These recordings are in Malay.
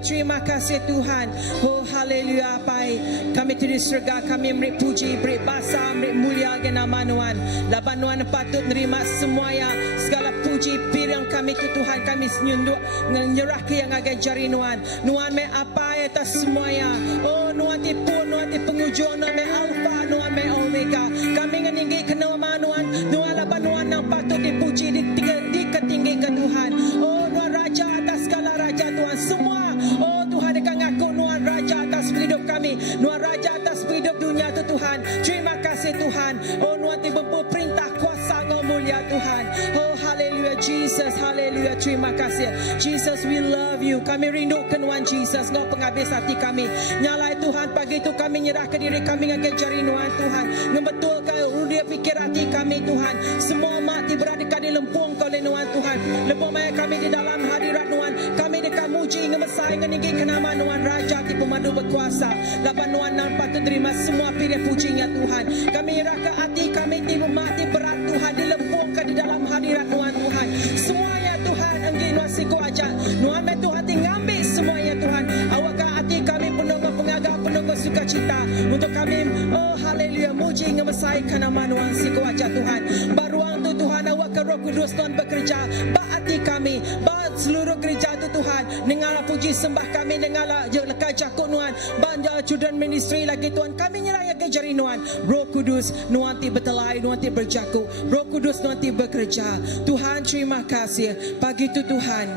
terima kasih Tuhan. Oh haleluya Pai. Kami di surga, kami beri puji, beri basa, beri mulia ke nama Tuhan. Laban Tuhan patut menerima semuanya, segala puji pirang kami tu Tuhan. Kami nyunduk menyerah ke yang agak jari Tuhan. Tuhan me apa atas semuanya. Oh Tuhan tipu, Tuhan ti pengujung, Tuhan me alfa, Tuhan me omega. Kami meninggi ke nama Tuhan. Tuhan laban Tuhan yang patut dipuji, diketinggikan Tuhan. Oh Tuhan Raja atas segala raja Tuhan semua. Oh Tuhan dekat ngaku Tuhan Raja atas hidup kami, Tuhan Raja atas hidup dunia tu Tuhan. Terima kasih Tuhan. Oh Tuhan tiba perintah kuasa Engkau mulia Tuhan. Oh haleluya Jesus, haleluya. Terima kasih Jesus, we love you. Kami rindukan Tuhan Jesus, Engkau penghabis hati kami. Nyalai Tuhan, pagi itu kami nyerahkan diri kami dengan jari Tuhan. Ngebetulkan dia pikir hati kami Tuhan. Semua mati berada di lempung Kau Tuhan. Lempung maya kami di dalam hadirat Tuhan. Kami dekat muji ngemesai ngeninggi ke nama Tuhan Raja di pemandu berkuasa. Lapan Tuhan dan patut terima semua pilih pujinya Tuhan. Kami nyerahkan hati kami tiba mati berat Tuhan. Dilempungkan di dalam hadirat Tuhan. Semuanya Tuhan enggi Tuhan siku aja. Tuhan Tuhan ngambil semuanya Tuhan. Awakkan hati kami penuh pengagak, penuh sukacita untuk kami. Oh haleluya muji ngemesai ke nama Tuhan siku aja Tuhan. Baruang tu Tuhan awakkan Roh Kudus Tuhan bekerja. Hati kami, seluruh gereja tu Tuhan. Dengarlah puji sembah kami, dengarlah lekat jakut Tuhan. Banja children ministry lagi Tuhan. Kami nyerah ke jari Tuhan. Roh Kudus Tuhan ti bertelai, Tuhan ti berjakut. Roh Kudus Tuhan ti bekerja. Tuhan terima kasih. Pagi tu Tuhan,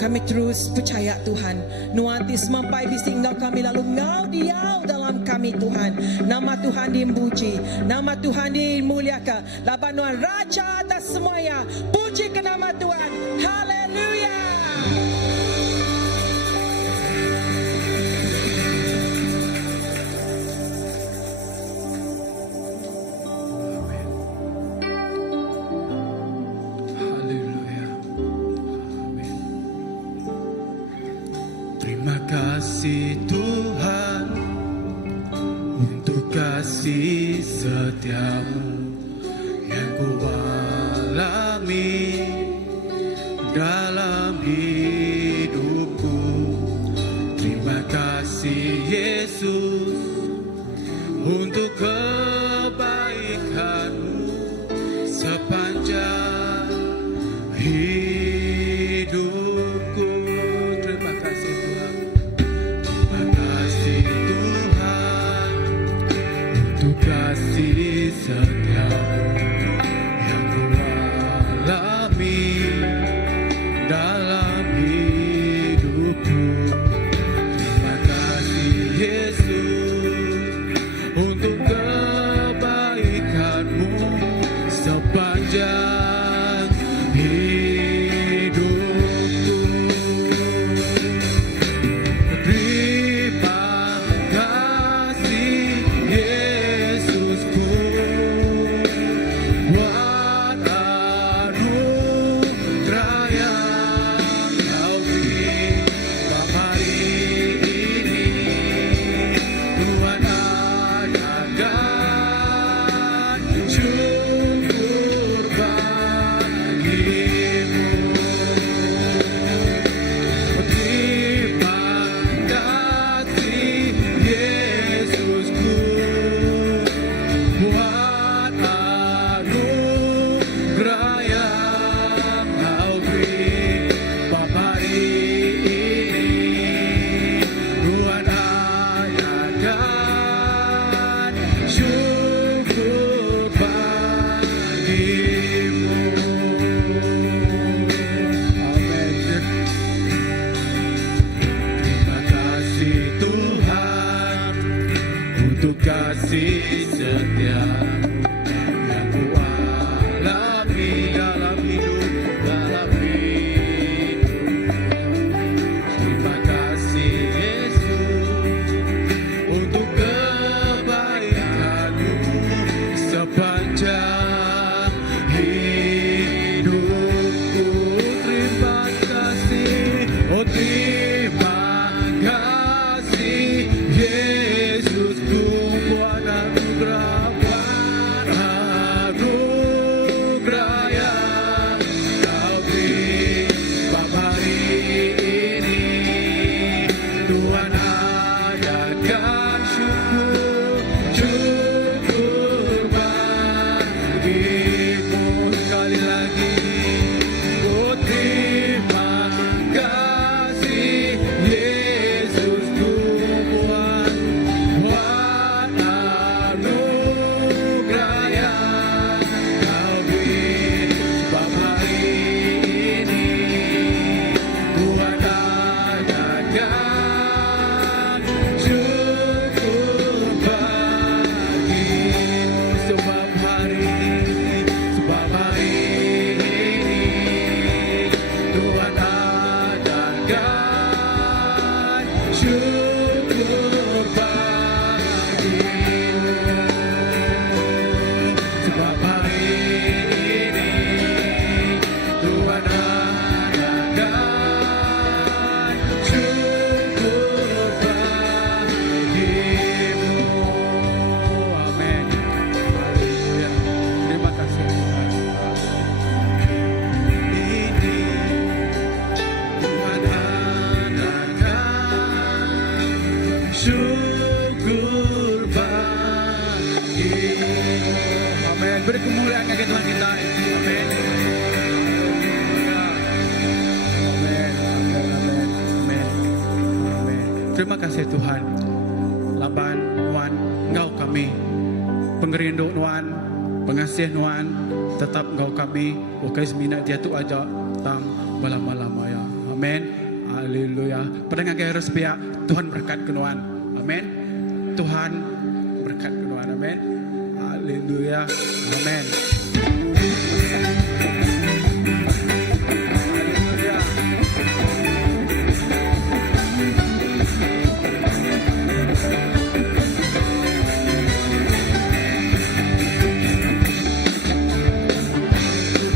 kami terus percaya Tuhan. Nuanti semampai bising Engkau kami lalu Engkau diau dalam kami Tuhan. Nama Tuhan dimuji, nama Tuhan dimuliakan. Laban Tuhan Raja atas semuanya. Puji ke nama Tuhan. Haleluya. Terima kasih Tuhan untuk kasih setiamu yang ku alami dalam hidupku. Terima kasih Yesus untuk kebaikanmu sepanjang hidupku. Terima kasih Tuhan. Terima kasih Tuhan untuk kasih setiamu yang ku alami dalam hidupku. Terima kasih Yesus untuk kebaikanmu sepanjang hidupku. Terima kasih Yesusku buat anugerah yang Kau beri hari ini. Tuhan adakan syukur bagimu. Terima kasih Yesusku buat anugerah yang Kau beri hari ini. Tuhan adakan syukur bagimu. Amin. Terima kasih Tuhan untuk kasih setia yang ku alami dalam hidup. Terima kasih Yesus untuk kebaikanmu sepanjang hidupku. Terima kasih, oh terima kasih Yesusku buat anugerah akan syukur bagimu. Sebab hari ini Tuhan adakan syukur bagimu. Amin. Haleluya. Terima kasih Tuhan. Ini Tuhan adakan syukur bagimu. Amin. Beri kemuliaan bagi Tuhan kita. Amin. Amin. Amin. Amin. Amin. Terima kasih Tuhan. Laban Tuhan, Engkau kami. Pengerindu Tuhan, pengasih Tuhan, tetap Engkau kami. Bukai seminat dia tu aja tang malam-malam ya. Amin. Haleluya. Pendengar gairah sepiak, Tuhan berkat ke Tuhan. Amin. Tuhan berkat ke Tuhan. Amin. Haleluya. Amin. Haleluya.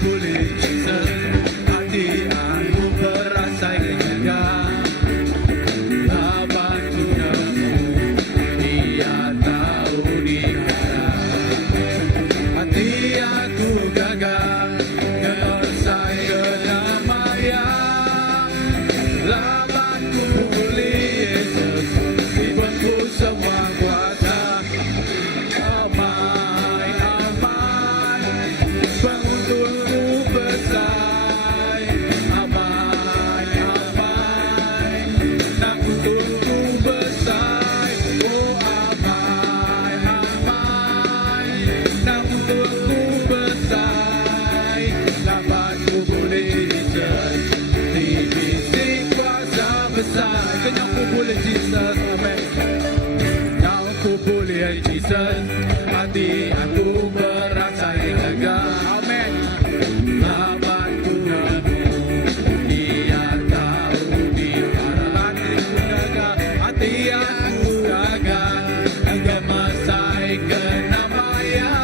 Boleh hati aku berasa lega. Laban Tuhanmu, Dia tahu di mana. Hati aku gagah selesai kedamaian. Labanku pulih Yesus, dibelenggu semua kuasa. Amai, amai, pengunturku besar. Amai, amai, nak untukku besar. Oh amai, amai, nak untukku besar. Labanku boleh Yesus, dibisik kuasa besar. Kenyangku boleh Jesus, amin. Kenyangku boleh Jesus, hati aku berasa lega, amin. Labanku nemu, Dia tahu di mana. Hatiku gagah, hati aku gagah, gemasai kedamaian.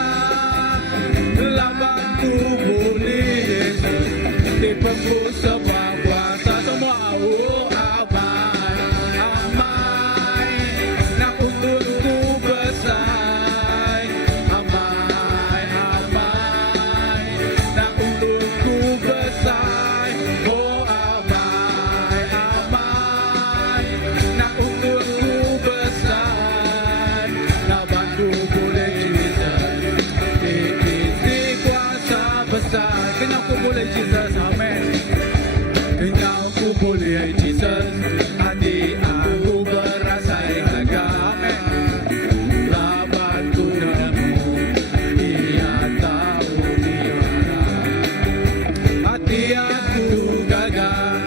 Labanku boleh Yesus, dibelenggu semua kuasa. Semua amai, amai, nak untukku besar. Amai, amai, nak untukku besar. Oh amai, amai, nak untukku besar. Labanku boleh Jesus, diisi kuasa besar. Kenyangku boleh Jesus, amin. Kenyangku boleh Jesus, hati aku berasa lega, amin. Labanku nemu, Dia tahu di mana. Hati aku gagah,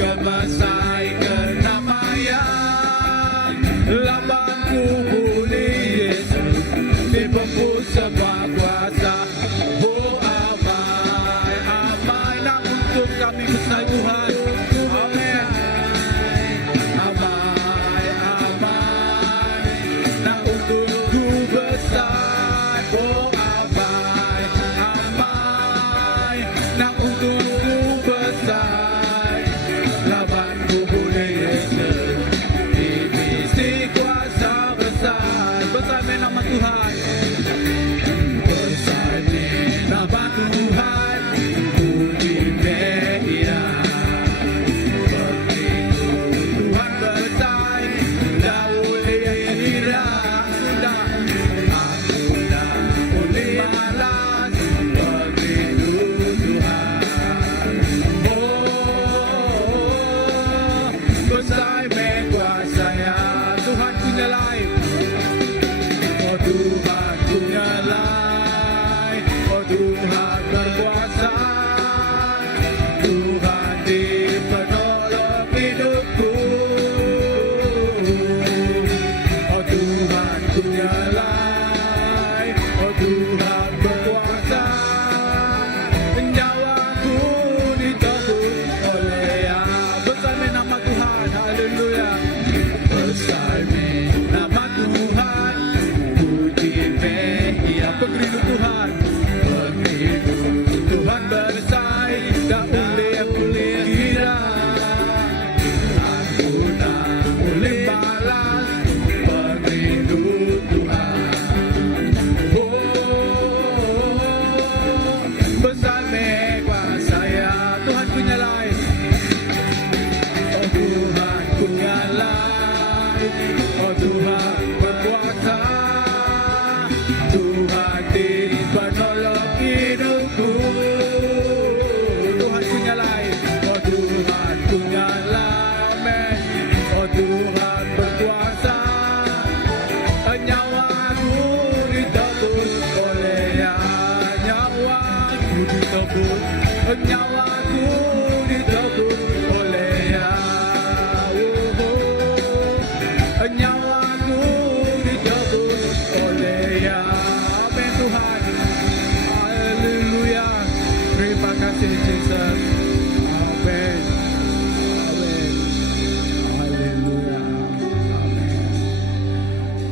gemasai kedamaian. Labanku boleh Yesus, dibelenggu semua kuasa. Oh amai, amai, nak untuk kami besar Tuhan. Amin.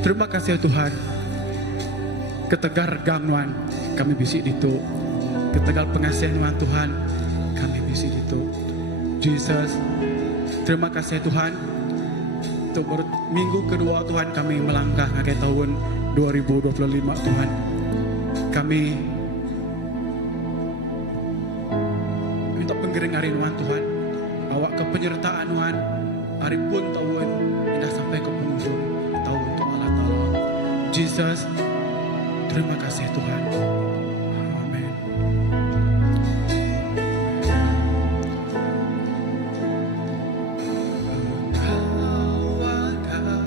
Terima kasih Tuhan. Ketegar regang Tuhan, kami bisik itu. Ketegal pengasihan Tuhan, kami bisik itu. Jesus, terima kasih Tuhan. Untuk minggu kedua Tuhan kami melangkah ke tahun 2025 Tuhan. Kami minta penggeringarin Tuhan. Awak ke penyertaan Tuhan. Hari pun tahun indah sampai ke penghujung tahun untuk Allah Ta'ala. Jesus, terima kasih Tuhan. Amin. Engkau ada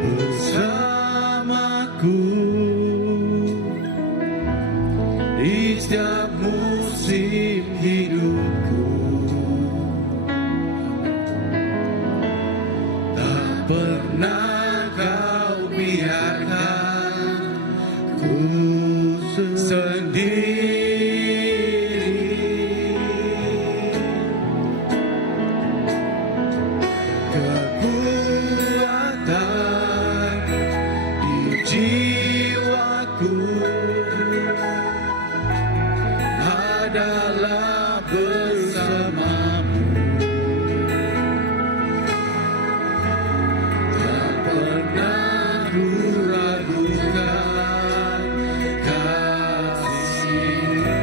bersamaku di setiap musim hidupku. Tak pernah kau biarkan ku sendiri. Kekuatan di jiwaku adalah bersamamu. Tak pernah ku ragukan kasih-Mu.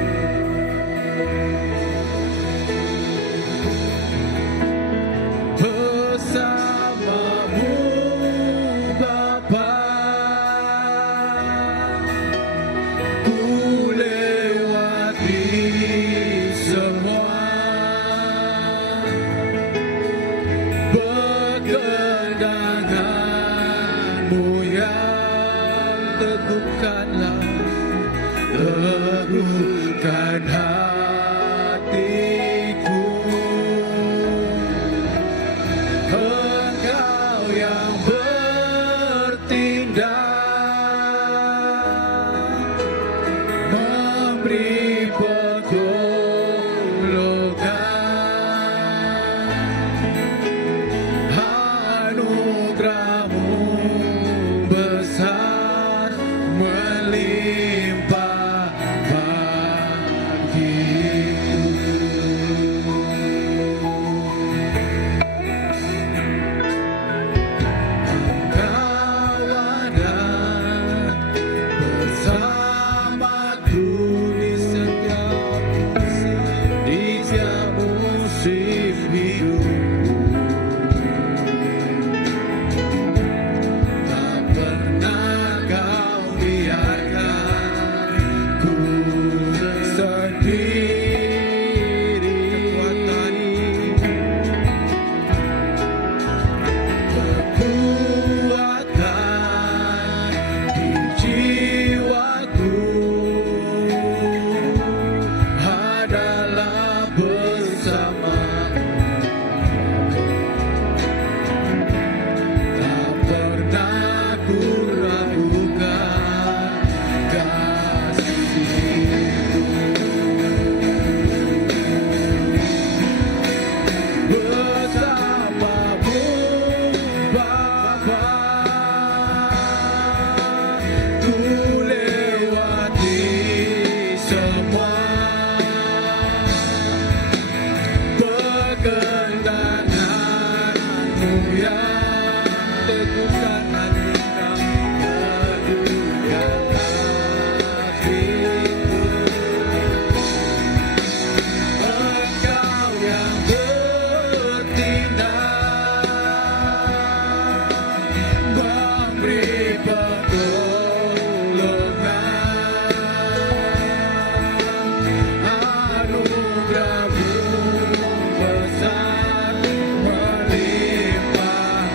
Bersamamu Bapa, ku lewati semua. Berkenan-Mu yang teguhkan hatiku. Engkau yang bertindak, memberi pertolongan. Anugerah-Mu besar melimpah bagiku. Engkau ada bersamaku di setiap musim hidupku. Tak pernah kau biarkan ku sendiri. Kekuatan di jiwaku adalah bersamamu. Tak pernah ku ragukan kasih-Mu. Bersamamu Bapa, ku lewati semua. Perkenan-Mu yang teguhkan hatiku. Engkau yang bertindak, memberi pertolongan. Anugerah-Mu besar melimpah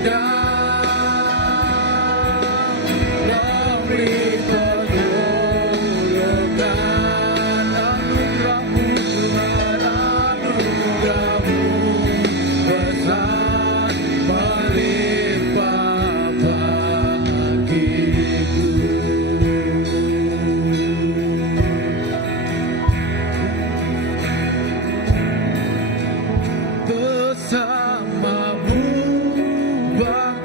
yang beri pertolongan, anugerah-Mu Tuhan, anugerah-Mu besar melimpah bagiku. Bersama-Mu Bapa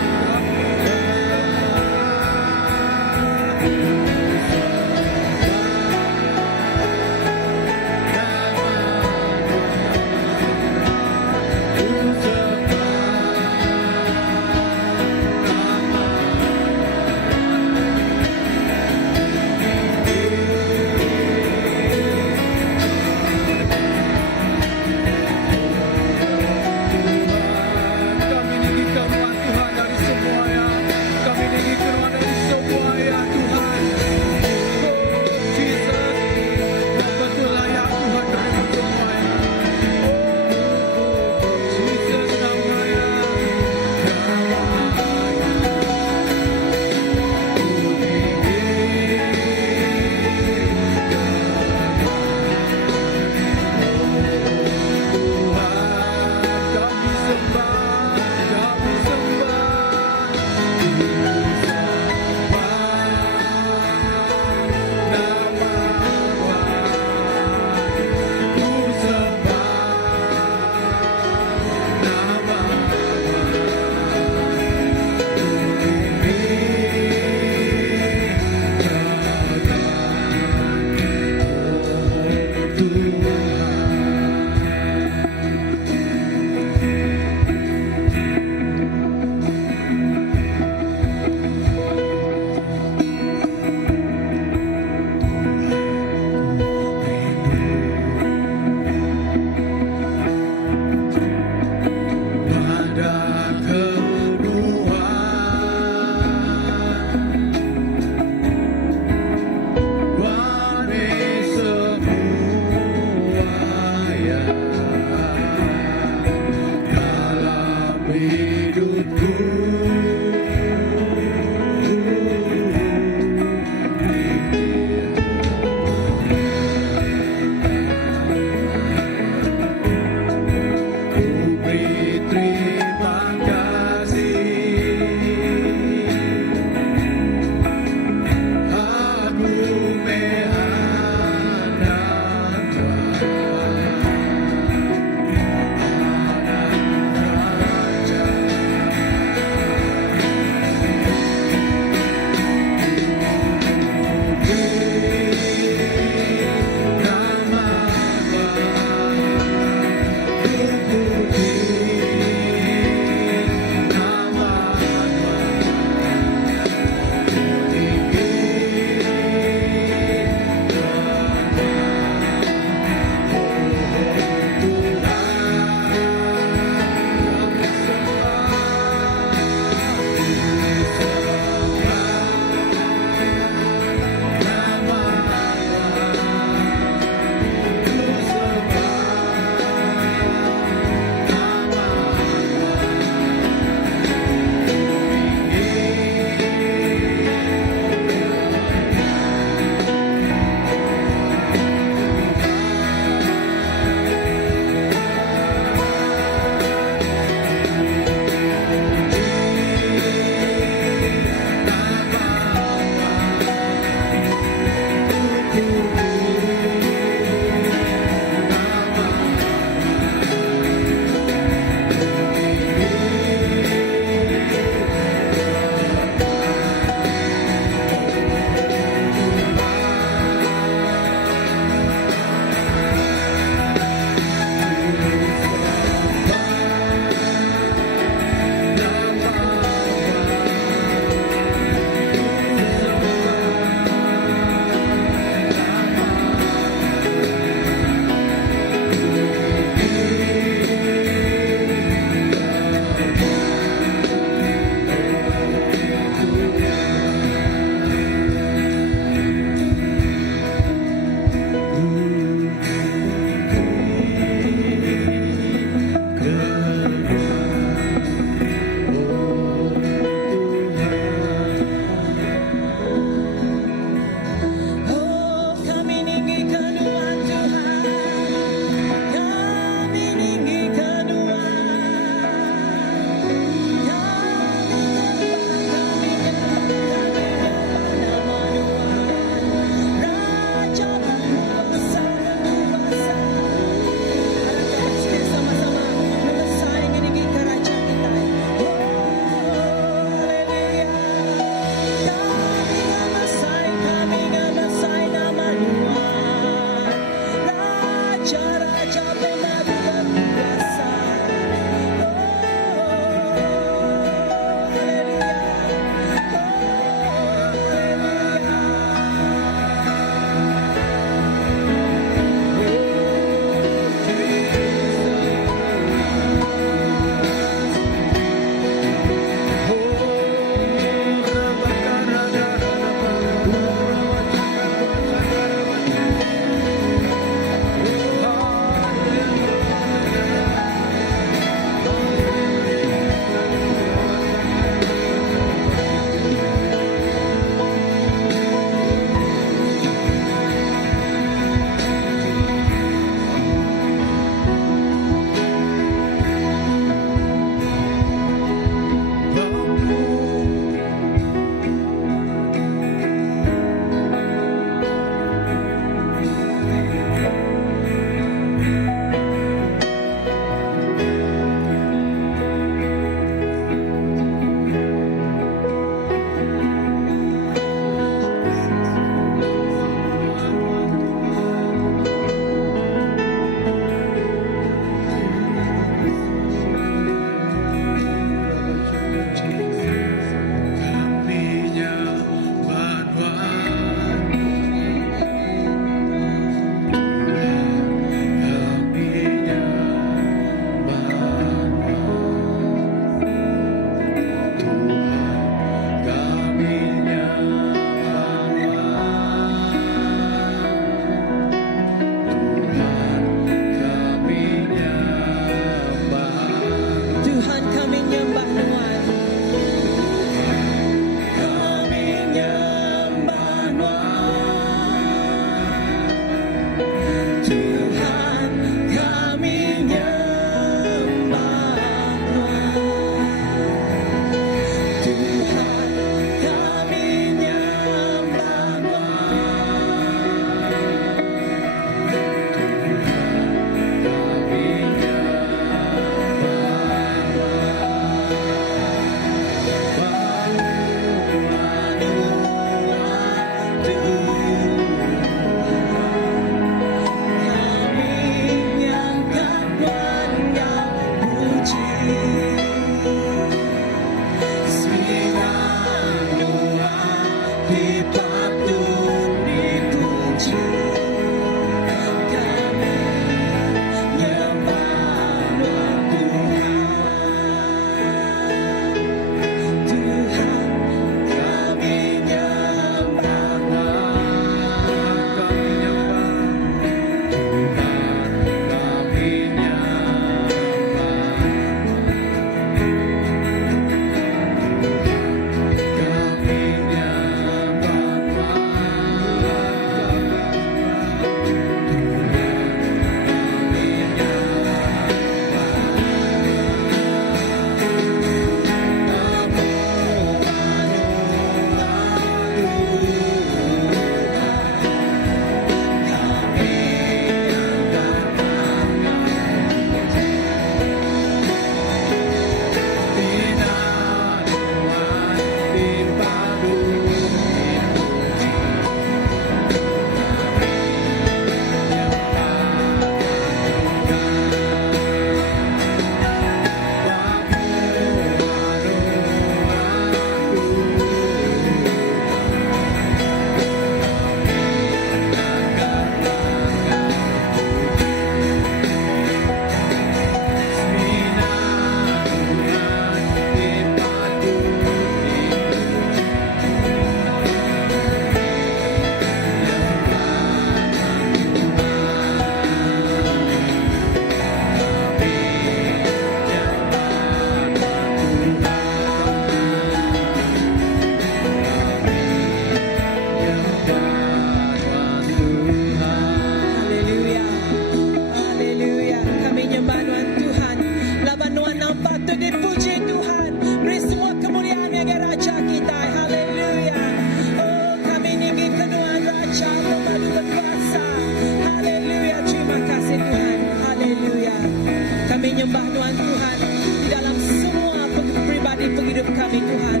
kami nyembah Tuhan, Tuhan, di dalam semua pribadi penghidup kami, Tuhan.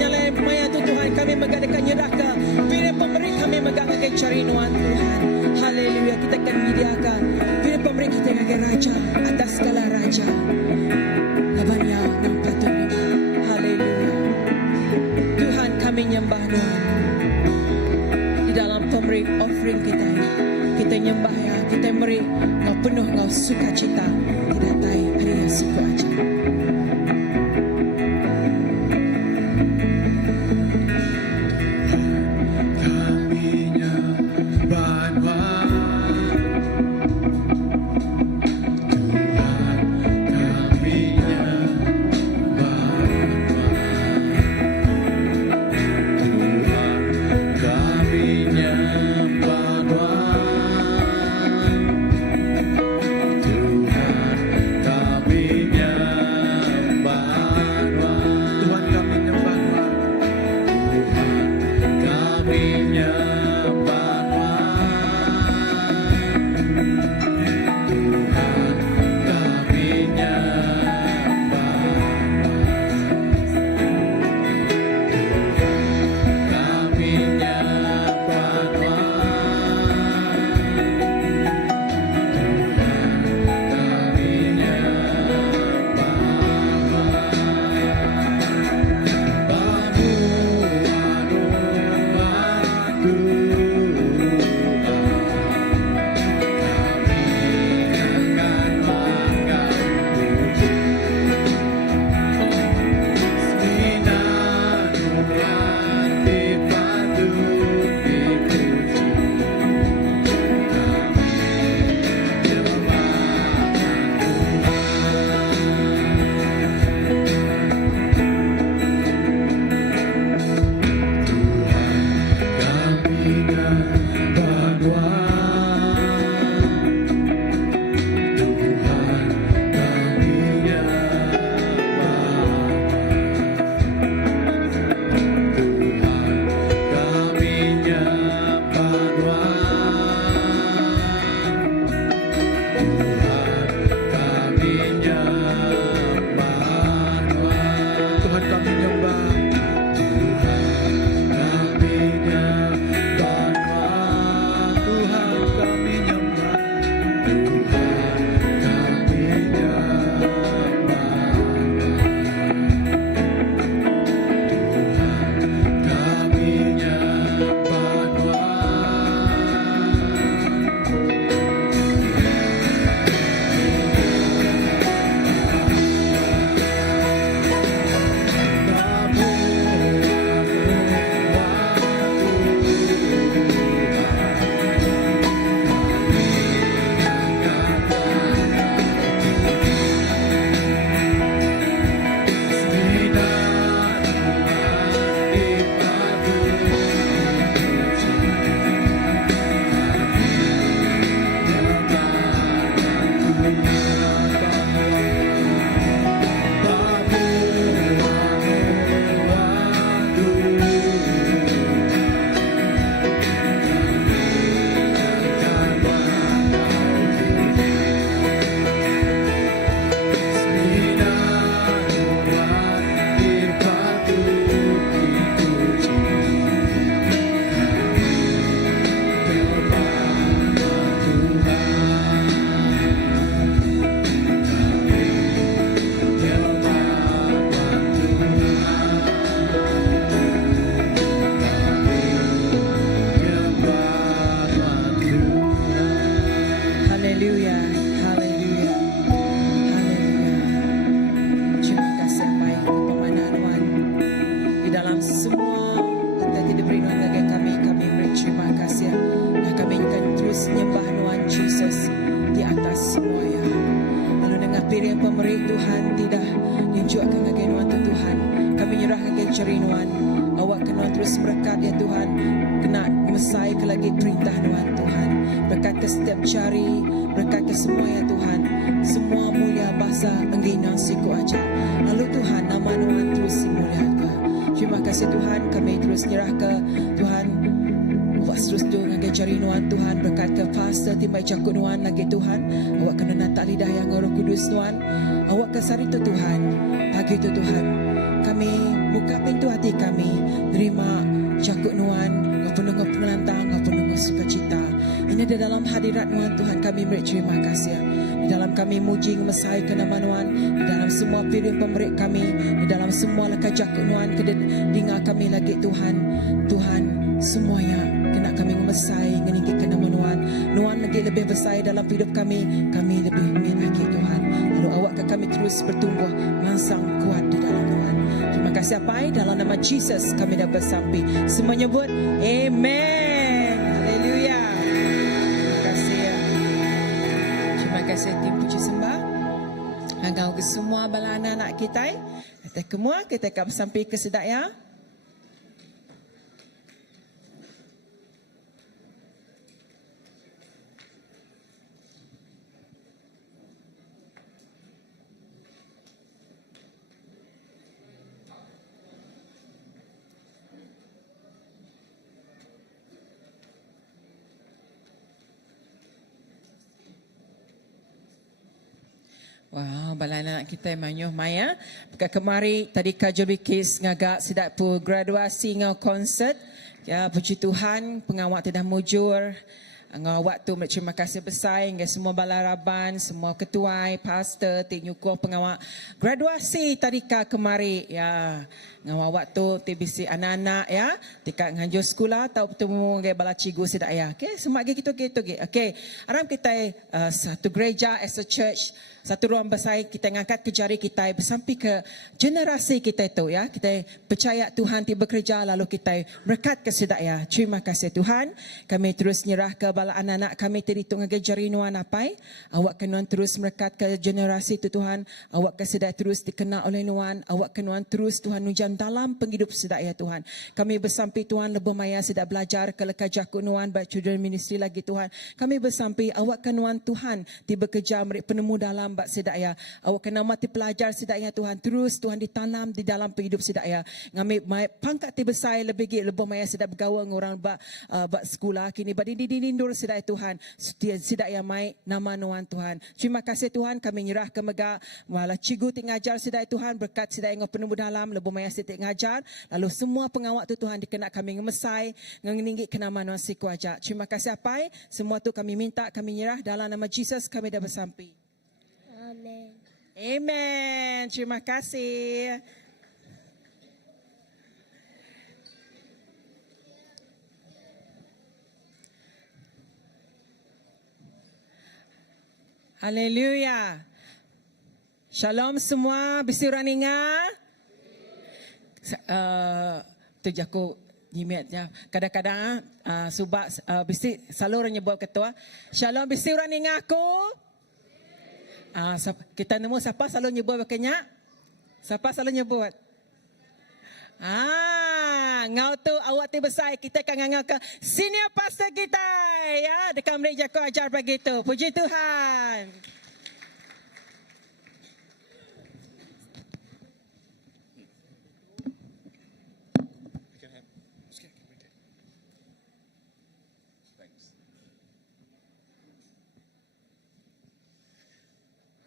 Nyalai maya tu Tuhan, kami mengadakan nyeraka. Pilih pemberi kami megangkan cari Tuhan, Tuhan. Haleluya, kita akan menyediakan. Pilih pemberi kita sebagai raja atas segala raja. Labannya yang patut. Haleluya. Tuhan, kami nyembah Tuhan. Di dalam pemberi offering kita ini, kita nyembah ya, kita beri Engkau penuh Engkau sukacita. Tidak tai hari yang suku aja. terus tu ngagai jari nuan Tuhan berkat ke pastor timbai jakut nuan lagi Tuhan. Awak kena natak lidah yang Roh Kudus nuan. Awak kesari tu Tuhan. Pagi tu Tuhan. Kami buka pintu hati kami. Terima jakut nuan. Ngau penantang, ngau sukacita. Ini di dalam hadirat nuan Tuhan kami beri terima kasih. Di dalam kami muji mesai ke nama nuan. Di dalam semua pilihan pemberi kami. Di dalam semua lekah jakut nuan. Dengar kami lagi Tuhan. Tuhan semuanya kena kami mesai ngeningkit ke nama nuan. Nuan lagi lebih besar dalam hidup kami. Kami lebih minaki Tuhan. Lalu awak ke kami terus bertumbuh. Langsang kuat di dalam Tuhan. Terima kasih apa dalam nama Jesus kami dah bersampai. Semua nyebut amen. Haleluya. Terima kasih ya. Terima kasih tim puji sembah. Angkau ke semua bala anak-anak kita. Kita kemua kita akan sampai ke sedak ya. Wow, balai anak kita manyuh maya. Kemari tadi kajo bikis ngagak sidak pu graduasi ngau konsert. Ya, puji Tuhan, pengawak tidak mujur. Ngau waktu terima kasih besar dengan semua balaraban, semua ketua, pastor, nyukung pengawak graduasi tadi kemari. Ya, ngau waktu TBC anak-anak ya, tika nganjur sekolah atau bertemu dengan bala cikgu sedak ya. Okey, semua gitu. Okey, aram kita satu gereja as a church. Satu ruang besar kita ngangkat ke jari kita bersampai ke generasi kita itu ya. Kita percaya Tuhan tiba bekerja lalu kita berkat ke sedak ya. Terima kasih Tuhan. Kami terus nyerah ke bala anak-anak kami tadi tu ngagai jari nuan apai. Awak kenuan terus berkat ke generasi itu Tuhan. Awak ke sedak terus dikenal oleh nuan. Awak kenuan terus Tuhan hujan dalam penghidup sedak ya Tuhan. Kami bersampai Tuhan lebih maya sedak belajar ke lekah jakut nuan by children ministry lagi Tuhan. Kami bersampai awak kenuan Tuhan tiba kerja mereka penemu dalam bak sedaya. Awak kena mati pelajar sedaya Tuhan. Terus Tuhan ditanam di dalam hidup sedaya. Ngambil pangkat ti besar lebih maya sedap bergaul dengan orang bak sekolah kini bak dindur sedaya Tuhan. Sedaya mai nama nuan Tuhan. Terima kasih Tuhan kami nyerah ke mega wala cikgu ti ngajar sedaya Tuhan berkat sedaya ngau penemu dalam lebih maya sedek ngajar lalu semua pengawak tu Tuhan dikena kami ngemesai ngeninggi ke nama nuan si kuaja. Terima kasih apa semua tu kami minta kami nyerah dalam nama Jesus kami dah bersampai. Amen. Amen. Terima kasih. Haleluya. Shalom semua. Bisi raninga. Tu jaku nyimetnya. Kadang-kadang subak bisi selalu nyebut ketua. Shalom bisi raninga aku. Kita nemu siapa selalu nyebut bakanya? Siapa selalu nyebut? Ngau tu awak tu besar kita akan ngangau ke senior pastor kita ya dekat gereja ku ajar begitu. Puji Tuhan.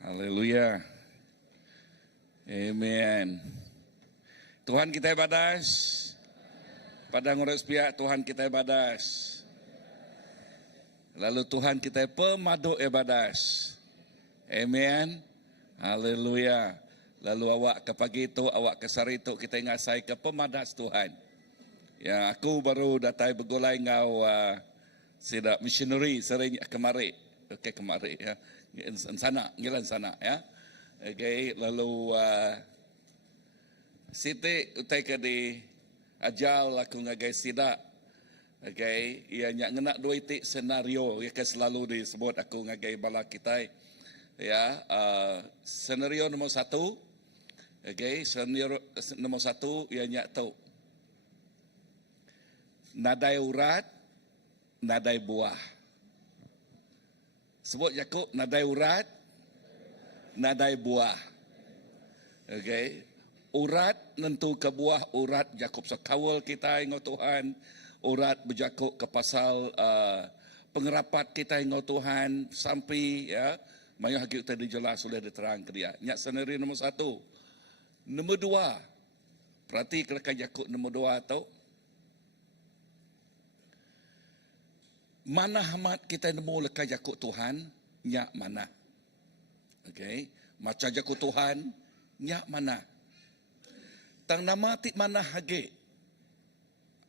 Haleluya. Amen. Tuhan kita ibadas. Pada ngurus pihak Tuhan kita ibadas. Lalu Tuhan kita pemadu ibadas. Amen. Haleluya. Lalu awak ke pagi itu, awak ke sari itu kita ngasai ke pemadas Tuhan. Ya, aku baru datang bergulai ngau sidak missionary sering kemari. Okey kemari ya. Ngilan sana ya. Okay, lalu Siti utai ke di ajal aku ngagai sidak. Okay, ia nyak ngenak dua itik senario ya ke selalu disebut aku ngagai bala kita. Ya, senario nombor 1. Okay, senario nombor 1 ia nyak tahu. Nadai urat, nadai buah. Sebut Yakub nadai urat, nadai buah. Okay. Urat nentu ke buah urat Yakub sekawal kita ingat Tuhan. urat berjakuk ke pasal pengerapat kita dengan Tuhan sampai ya mayu hagi tadi jelas sudah diterang ke dia. Nyak sendiri nombor 1. Nombor 2. Perhati kelakar jakuk nombor 2 tau. Mana hamat kita nemu lekar jakuk Tuhan, nyak mana. Okay. Macam jakuk Tuhan, nyak mana. Tang nama ti mana hagi.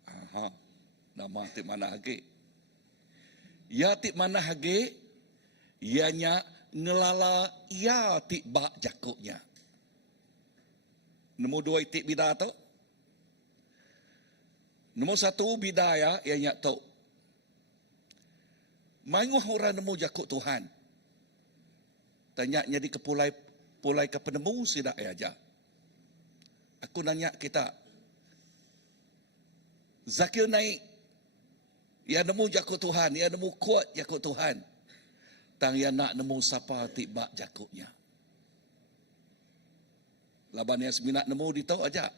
Aha. Nama ti mana hagi. Ya ti mana hagi, ianya ngelala ya ti bak jakuknya. Nombor 2 itik bida tu. Nombor 1 bida ya, ianya tu. Manguh orang nemu jakuk Tuhan. Tanya jadi ke pulai ke penemu sidak aja. Aku nanya kita. Zakir naik. Ia nemu jakuk Tuhan, ia nemu kuat jakuk Tuhan. Tang ia nak nemu siapa tibak jakuknya. Laban yang seminat nemu di tahu aja.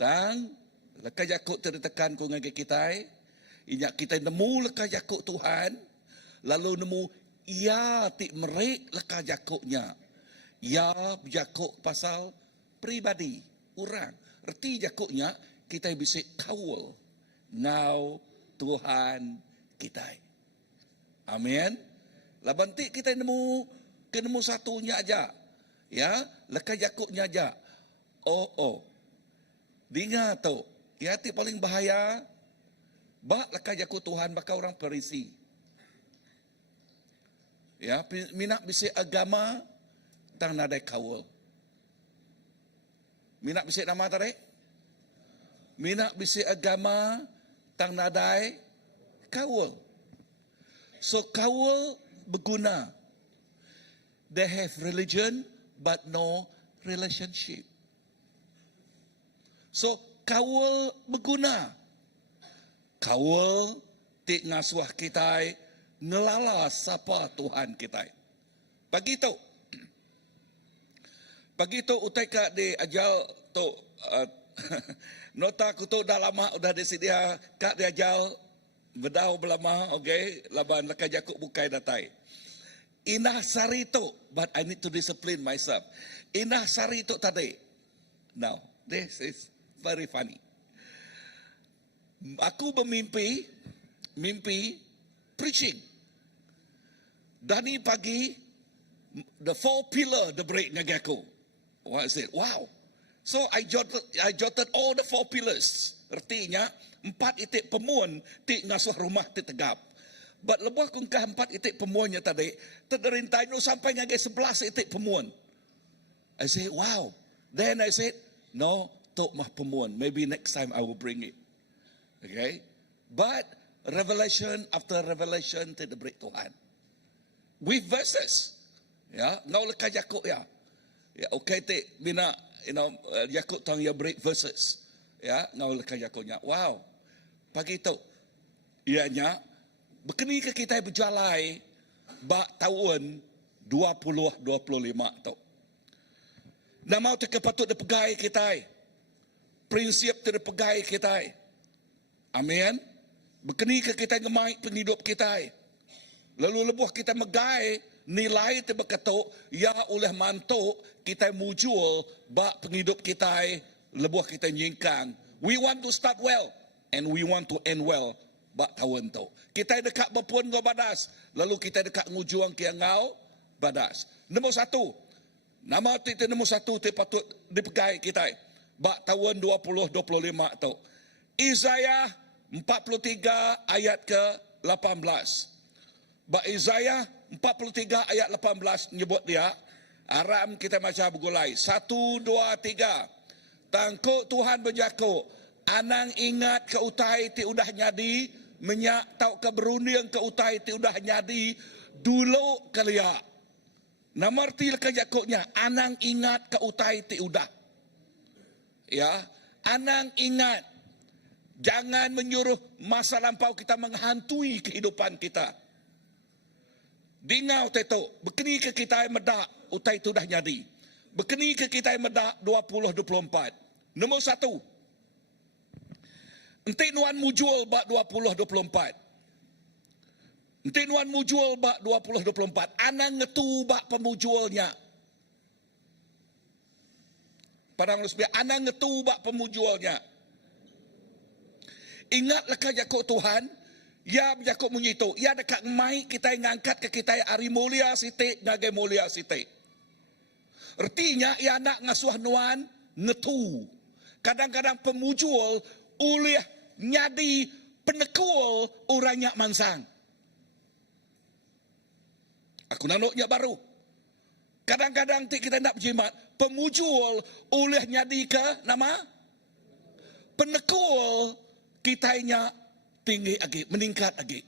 Tang lekas jakuk tertekan ku ngagi kita. Inyak kita nemu lekas jakuk Tuhan, lalu nemu ia ti merik lekas jakuknya. Ia jakuk pasal pribadi orang. Erti jakuknya kita bisa kawal ngau Tuhan kita. Amin. Laban ti kita nemu satunya aja. Ya, lekas jakuknya aja. Oh. Dengar tu, ya ti paling bahaya. Bak lekas jakuk Tuhan bakal orang Parisi. Ya, minat bisik agama tang nadai kawal. Minat bisik nama tadi? Minat bisik agama tang nadai kawal. So kawal berguna. They have religion but no relationship. So kawal berguna. Kawal ti ngasuh kita ngelala sapa Tuhan kita. Pagi tu utai ka di ajal tu nota ku tu dah lama udah disedia ka di ajal bedau belama okey laban lekas jakuk bukai datai. Inah sari tu but I need to discipline myself. Inah sari tu tadi. Now this is very funny. Aku bermimpi preaching. Dani pagi, the 4 pillar the break ngagi aku. What is it? Wow. So I jotted all the 4 pillars. Artinya 4 itik pemuan ti ngasuh rumah ti tegap. But lebih kungkah 4 itik pemuannya tadi, terderintai sampai ngagi 11 itik pemuan. I say, wow. Then I said, no, tok mah pemuan. Maybe next time I will bring it. Okay, but revelation after revelation to the break Tuhan with verses, ya, ngau lekas jakuk ya, okay te bina, jakuk tang ya break verses, ya, ngau lekas jakuknya, wow, pagi tu, ianya, berkeni ke kita berjalai, bak tahun 2025 tu, nama tu kepatut dipegai kita, prinsip tu dipegai kita. Amin. Berkeni ke kita ngemai penghidup kita. Lalu lebuh kita megai nilai te berkatuk ya oleh mantuk kita mujul bak penghidup kita lebuh kita nyingkang. We want to start well and we want to end well bak tahun tu. Kita dekat berpuan ngau badas, lalu kita dekat ngujuang ke ngau badas. Nombor 1. Nama tu nombor 1 te patut dipegai kita. Bak tahun 2025 tu. Isaiah 43 ayat ke 18. Bak Isaiah 43 ayat 18 nyebut dia, aram kita macam bergulai. 1, 2, 3. Tangkuk Tuhan berjakuk, anang ingat ke utai ti udah nyadi, menyak tau ke berunding ke utai ti udah nyadi, dulu kelia. Nama arti ke jakuknya, anang ingat ke utai ti udah. Ya, anang ingat. Jangan menyuruh masa lampau kita menghantui kehidupan kita. Dingau teto, berkeni ke kita yang medak, utai itu dah nyadi. Berkeni ke kita yang medak 2024. Nombor 1. Entik nuan mu jual bak 2024. Entik nuan mu jual bak 2024. Anang ngetu bak pemujualnya. Padang Lusbi, anang ngetu bak pemujualnya. Ingat lekah jakuk Tuhan, ya jakuk menyitu. Ya dekat mai kita ngangkat ke kita ari mulia sitik, ngagai mulia sitik. Artinya, ya nak ngasuh nuan ngetu. Kadang-kadang pemujual ulih nyadi penekul orangnya mansang. Aku nanuknya baru. Kadang-kadang kita nak berjimat, pemujual oleh nyadi ke nama penekul kitanya tinggi lagi, meningkat lagi.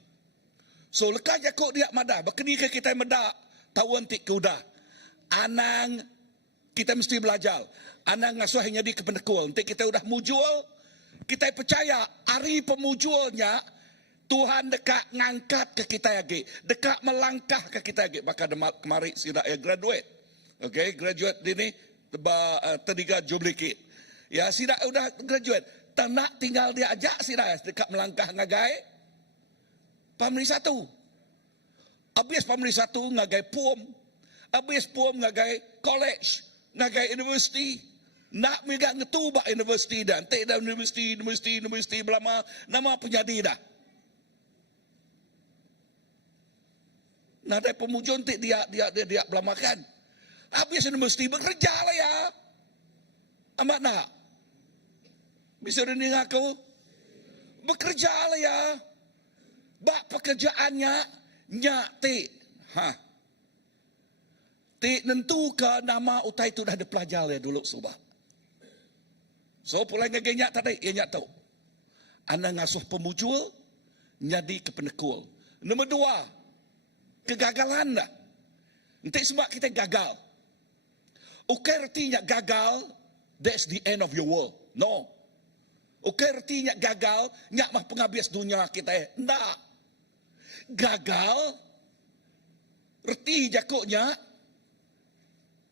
So lekas jakuk dia madah, berkini ke kita medak, tawan tik kuda. Anang kita mesti belajar. Anang ngasuh nyadi ke penekul. Nanti kita udah mujual, kita percaya hari pemujualnya Tuhan dekat ngangkat ke kita lagi. Dekat melangkah ke kita lagi. Maka kemarin sudah graduate. Okay, graduate ini terdiga jublikit. Ya, sudah udah graduate. Tak nak tinggal dia ajak sudah dekat melangkah ngagai. Pamri 1. Habis Pamri 1 ngagai PUM. Habis PUM ngagai college. Ngagai university. Nak megak ngetu bak university dan. Tak dah university belama. Nama penyadi dah. Nah, dari pemujuan dia belamakan. Habis mesti bekerja lah ya. Amat nak. Bisa dengar aku? Bekerja lah ya. Bak pekerjaannya nyak tik. Tik nentu ke nama utai itu dah ada pelajar ya dulu subah. So pulai ngagenya tadi ia nyak tahu. Anda ngasuh pemujul nyadi ke penekul. Nombor 2. Kegagalan dah. Nanti sebab kita gagal. Okey artinya gagal, that's the end of your world. No. Okey artinya gagal, nyak mah penghabis dunia kita. Enggak. Gagal, erti jakuknya,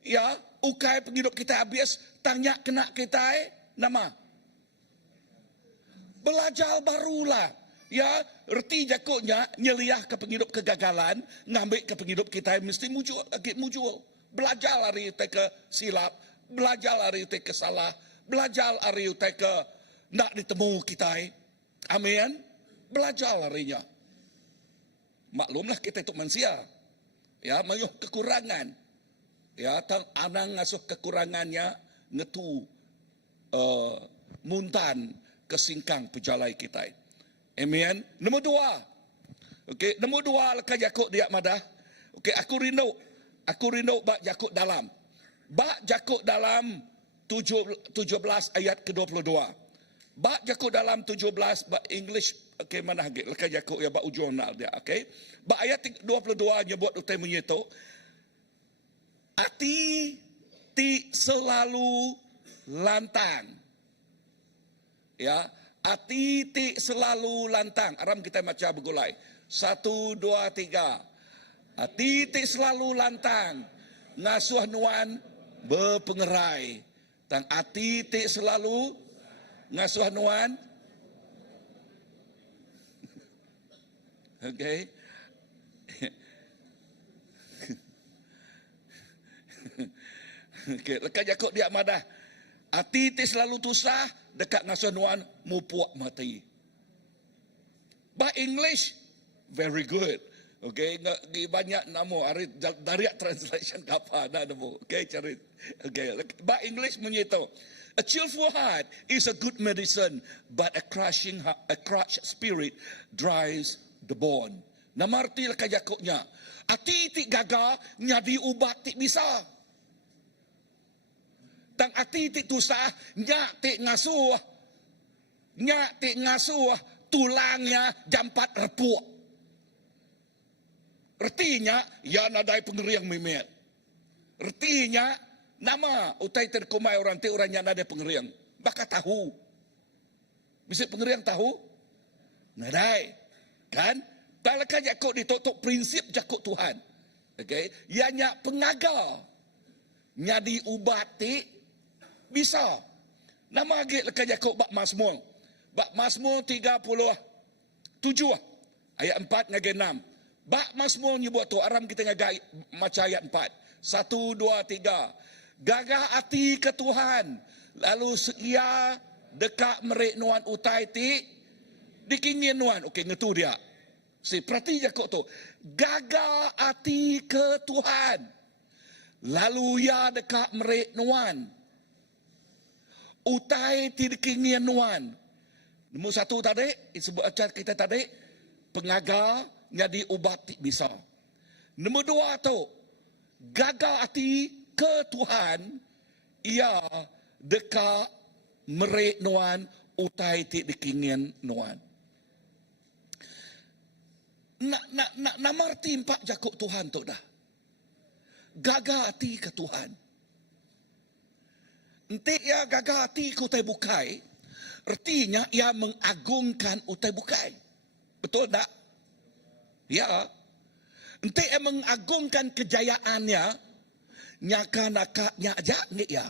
ya, ukay penghidup kita habis, tanya kena kita, nama. Belajar barulah. Ya, erti jakuknya nyeliah ke penghidup kegagalan, ngambil ke penghidup kita mesti muncul lagi muncul. Belajar lari te ke silap, belajar lari te ke salah, belajar lari te ke nak ditemu kita. Amin. Belajar larinya. Maklumlah kita itu manusia. Ya, mayuh kekurangan. Ya, tang anang ngasuh kekurangannya ngetu muntan kesingkang pejalai kita. Amen. Nombor 2. Okey, nombor 2 lekas jakuk dia madah. Okey, aku rindu bak jakuk dalam. Bak jakuk dalam 17 ayat ke-22. Bak jakuk dalam 17 bak English. Okey, mana lagi? Lekas jakuk ya bak ujung dia, okey. Bak ayat 22 nyebut utai menyitu. Ati ti selalu lantang. Ya, ati ti selalu lantang. Aram kita baca bergulai. 1, 2, 3. Ati ti selalu lantang. Ngasuh nuan berpengerai. Tang ati ti selalu ngasuh nuan. Okey. Okey, lekas jakuk dia madah. Ati ti selalu tusah dekat ngasuh nuan mupuak mati. By English very good. Okay, banyak nama dari translation apa ada nama. Okay, cari. Okay, by English menyitu. A cheerful heart is a good medicine, but a crushed spirit dries the bone. Nama arti lekas jakuknya. Ati ti gagal nyadi ubat ti bisa. Tang ati ti tusah nyak ti ngasuh. Nyak ti ngasuh tulangnya jampat repuk. Artinya ya nadai pengeriang mimet. Artinya nama utai terkumai orang ti orangnya nadai pengeriang. Baka tahu. Bisa pengeriang tahu? Nadai. Kan? Talakan jakuk ditutup prinsip jakuk Tuhan. Okay? Ianya pengagal. Nyadi ubat ti bisa. Nama lagi lekas jakuk bak Mazmur. Bak Mazmur 37 ayat 4 ngagai 6. Bak Mazmur nyebut tu aram kita ngagai macam ayat 4. 1 2 3. Gagah hati ke Tuhan, lalu ia dekat merek nuan utai ti dikingin nuan. Okey, ngetu dia. Si perhati je kok tu. Gagah hati ke Tuhan, lalu ia dekat merek nuan utai ti dikingin nuan. Nombor satu tadi, sebut acar kita tadi, pengagar jadi ubat bisa. Nombor dua tu, gagah hati ke Tuhan, ia dekat merek nuan utai ti dikingin nuan. Nak marti empat jakuk Tuhan tu dah. Gagah hati ke Tuhan. Entik ya gagah hati ku utai bukai, artinya ia mengagungkan utai bukai. Betul tak? Ya. Entik ia mengagungkan kejayaannya, nyaka nakaknya aja nggak ya.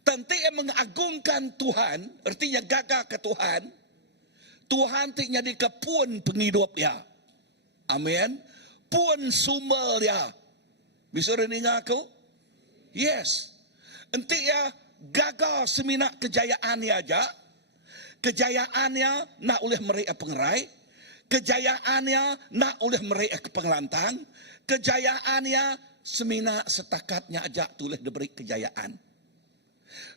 Tentu yang mengagungkan Tuhan, artinya gagah ke Tuhan. Tuhan tik jadi kepun penghidup ya. Amin. Pun sumber ya. Bisa dengar aku? Yes. Entik ya gagah seminak kejayaannya aja. Kejayaannya nak oleh mereka pengerai. Kejayaannya nak oleh mereka pengelantang. Kejayaannya semina setakatnya ajak tulis diberi kejayaan.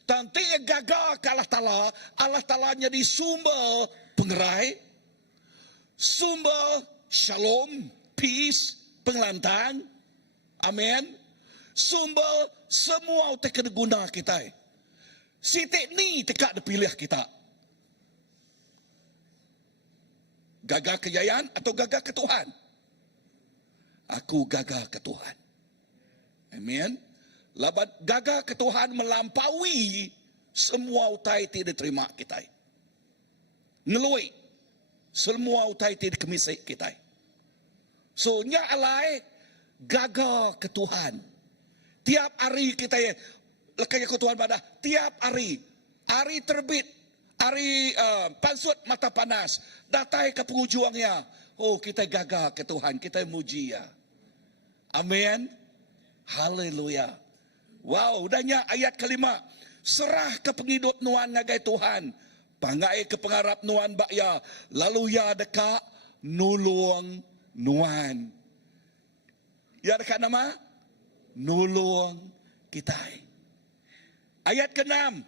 Tentu yang gagal ke Allah Ta'ala jadi sumber pengerai, sumber shalom, peace, pengelantang, amin. Sumber semua utak kena guna kita. Sitik ni tekak dipilih kita. Gagah kejayaan atau gagah ke Tuhan? Aku gagah ke Tuhan. Amin. Laban gagah ke Tuhan melampaui semua utai tidak diterima kita. Ngelui semua utai tidak kemisik kita. So nya alai gagah ke Tuhan. Tiap hari kita lekanya ke Tuhan pada tiap hari. Hari terbit, hari pansut mata panas, datai ke penghujungnya. Oh, kita gagah ke Tuhan, kita muji ya. Amin. Haleluya. Wow, udahnya ayat kelima. Serah ke penghidup nuan ngagai Tuhan. Pangai ke pengarap nuan bakya. Lalu ya dekat nulung nuan. Ya dekat nama? Nulung kita. Ayat ke-6.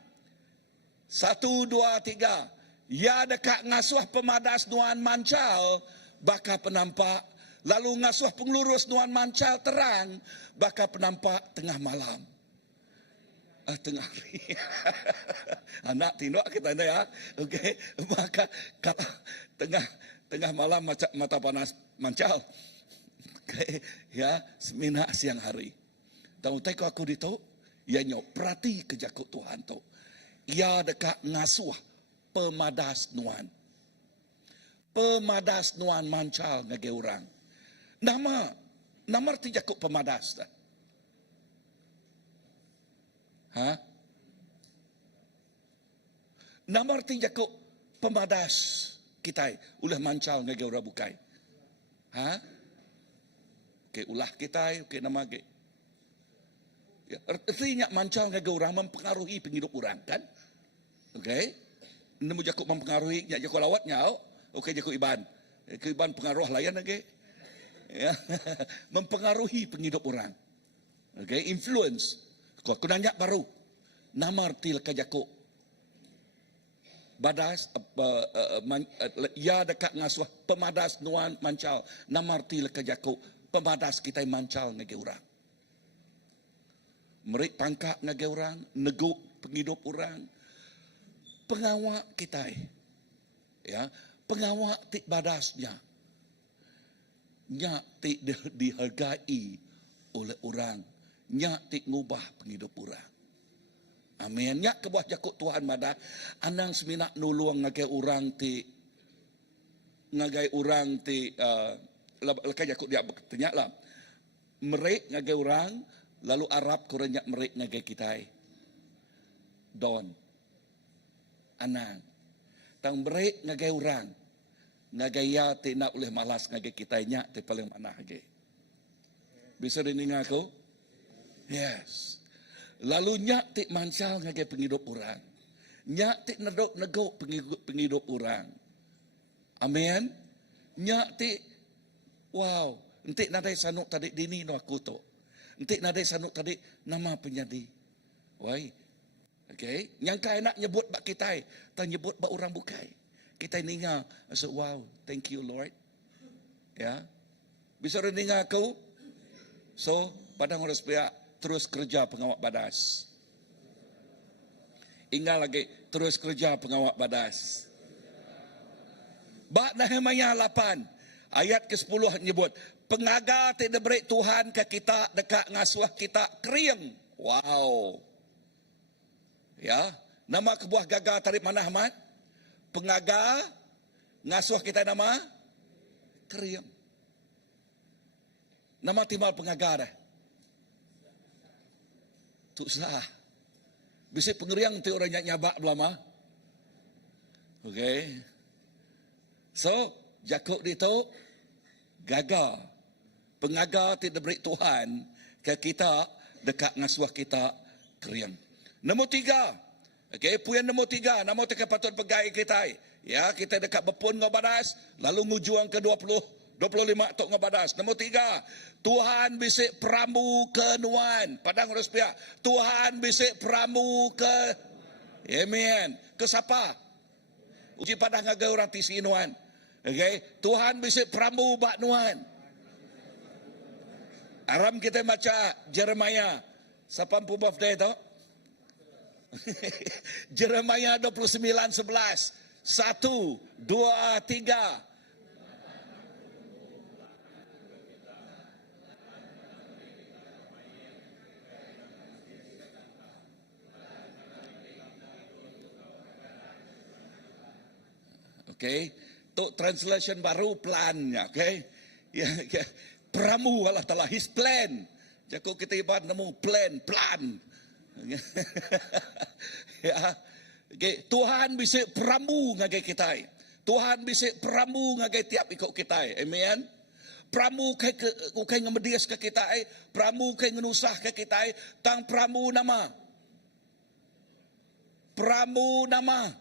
1, 2, 3. Ya dekat ngasuh pemadas nuan mancal. Baka penampak. Lalu ngasuh penglurus nuan mancal terang. Baka penampak tengah malam. Tengah hari. Anak tinduk kita ya. Okey. Maka kalau tengah malam mata panas mancal. Okey. Ya, semina siang hari. Tahu teko aku dito, ya nyok perhati kejakut Tuhan tu. Ia dekat ngasuh pemadas nuan. Pemadas nuan mancal ngage orang. Nama arti jakut pemadas dah. Ha? Nama arti jakut pemadas kita ulah mancal ngage orang bukai. Ha? Okey, ulah kita, okey nama ge. Ya, artinya mancal ngage orang mempengaruhi penghidup orang kan? Okey. Nemu jakut mempengaruhi nya jakut lawatnya. Okey jakut iban. Jakut iban pengaruh layan lagi. Ya. Mempengaruhi penghidup orang. Okey, influence. Aku nanya baru. Nama arti leka jakut. Badas ya dekat ngasuh pemadas nuan mancal. Nama arti leka jakut pemadas kita mancal ngage orang. Merik pangkat ngage orang, neguk penghidup orang. Pengawak kita. Ya, pengawak tik badasnya. Nya tik dihargai oleh orang. Nya tik ngubah penghidup orang. Amin. Nya ke buah jakut Tuhan mada anang seminak nulung ngagai orang tik lekai jakut dia bertanya lah. Merik ngagai orang lalu Arab kurenyak merik ngagai kita. Don. anang. Tang break ngagai orang. Ngagaya ti na ulih malas ngagai kita nya ti paling mana hage. Bisa dininga aku? Yes. Lalu nya ti mansal ngagai penghidup orang. Nya ti negok penghidup orang. Amen. Nya ti wow, enti nadai sanuk tadi dini no aku to. Enti nadai sanuk tadi nama penyadi. Wai. Okay, yang kaya nak nyebut bak kita, tak nyebut bak orang bukai. Kita ninga, so wow, thank you Lord. Ya, bisa ninga aku. So, padang harus pihak terus kerja pengawal badas. Ingat lagi, terus kerja pengawal badas. Bak Nehemia 8, ayat ke-10 nyebut, pengaga tidak beri Tuhan ke kita dekat ngasuh kita kering. Wow. Ya, nama kebuah gagal tarik mana Ahmad? Pengaga ngasuh kita nama kering. Nama timbal pengaga dah. Tu sah. Bisa pengeriang tu orang nyabak belama. Okay. So, Jakub itu gagal. Pengaga tidak beri Tuhan ke kita dekat ngasuh kita kering. Nombor 3. Okey, puan nombor 3, nama kita patut pegai kita. Ya, kita dekat berpun ngobadas, lalu ngujuang ke 25 tok ngobadas. Nombor 3, Tuhan bisik peramu ke nuan. Padang harus pihak. Tuhan bisik peramu ke amen. Ke siapa? Uji padang ngagai orang tisi nuan. Okey, Tuhan bisik peramu bak nuan. Aram kita baca Jeremiah 80 birthday tu. Jeremiah 29:11. 1, 2, 3. Okey, tu translation baru plannya, okey. Ya, peramu Allah Taala his plan. Jakub kita ibarat nemu plan. Ya. Okay. Tuhan bisa peramu ngagai kita. Tuhan bisa peramu ngagai tiap ikut kita. Amen. Peramu kai ngemedias ke kita. Peramu kai ngenusah ke kita. Tang peramu nama. Peramu nama.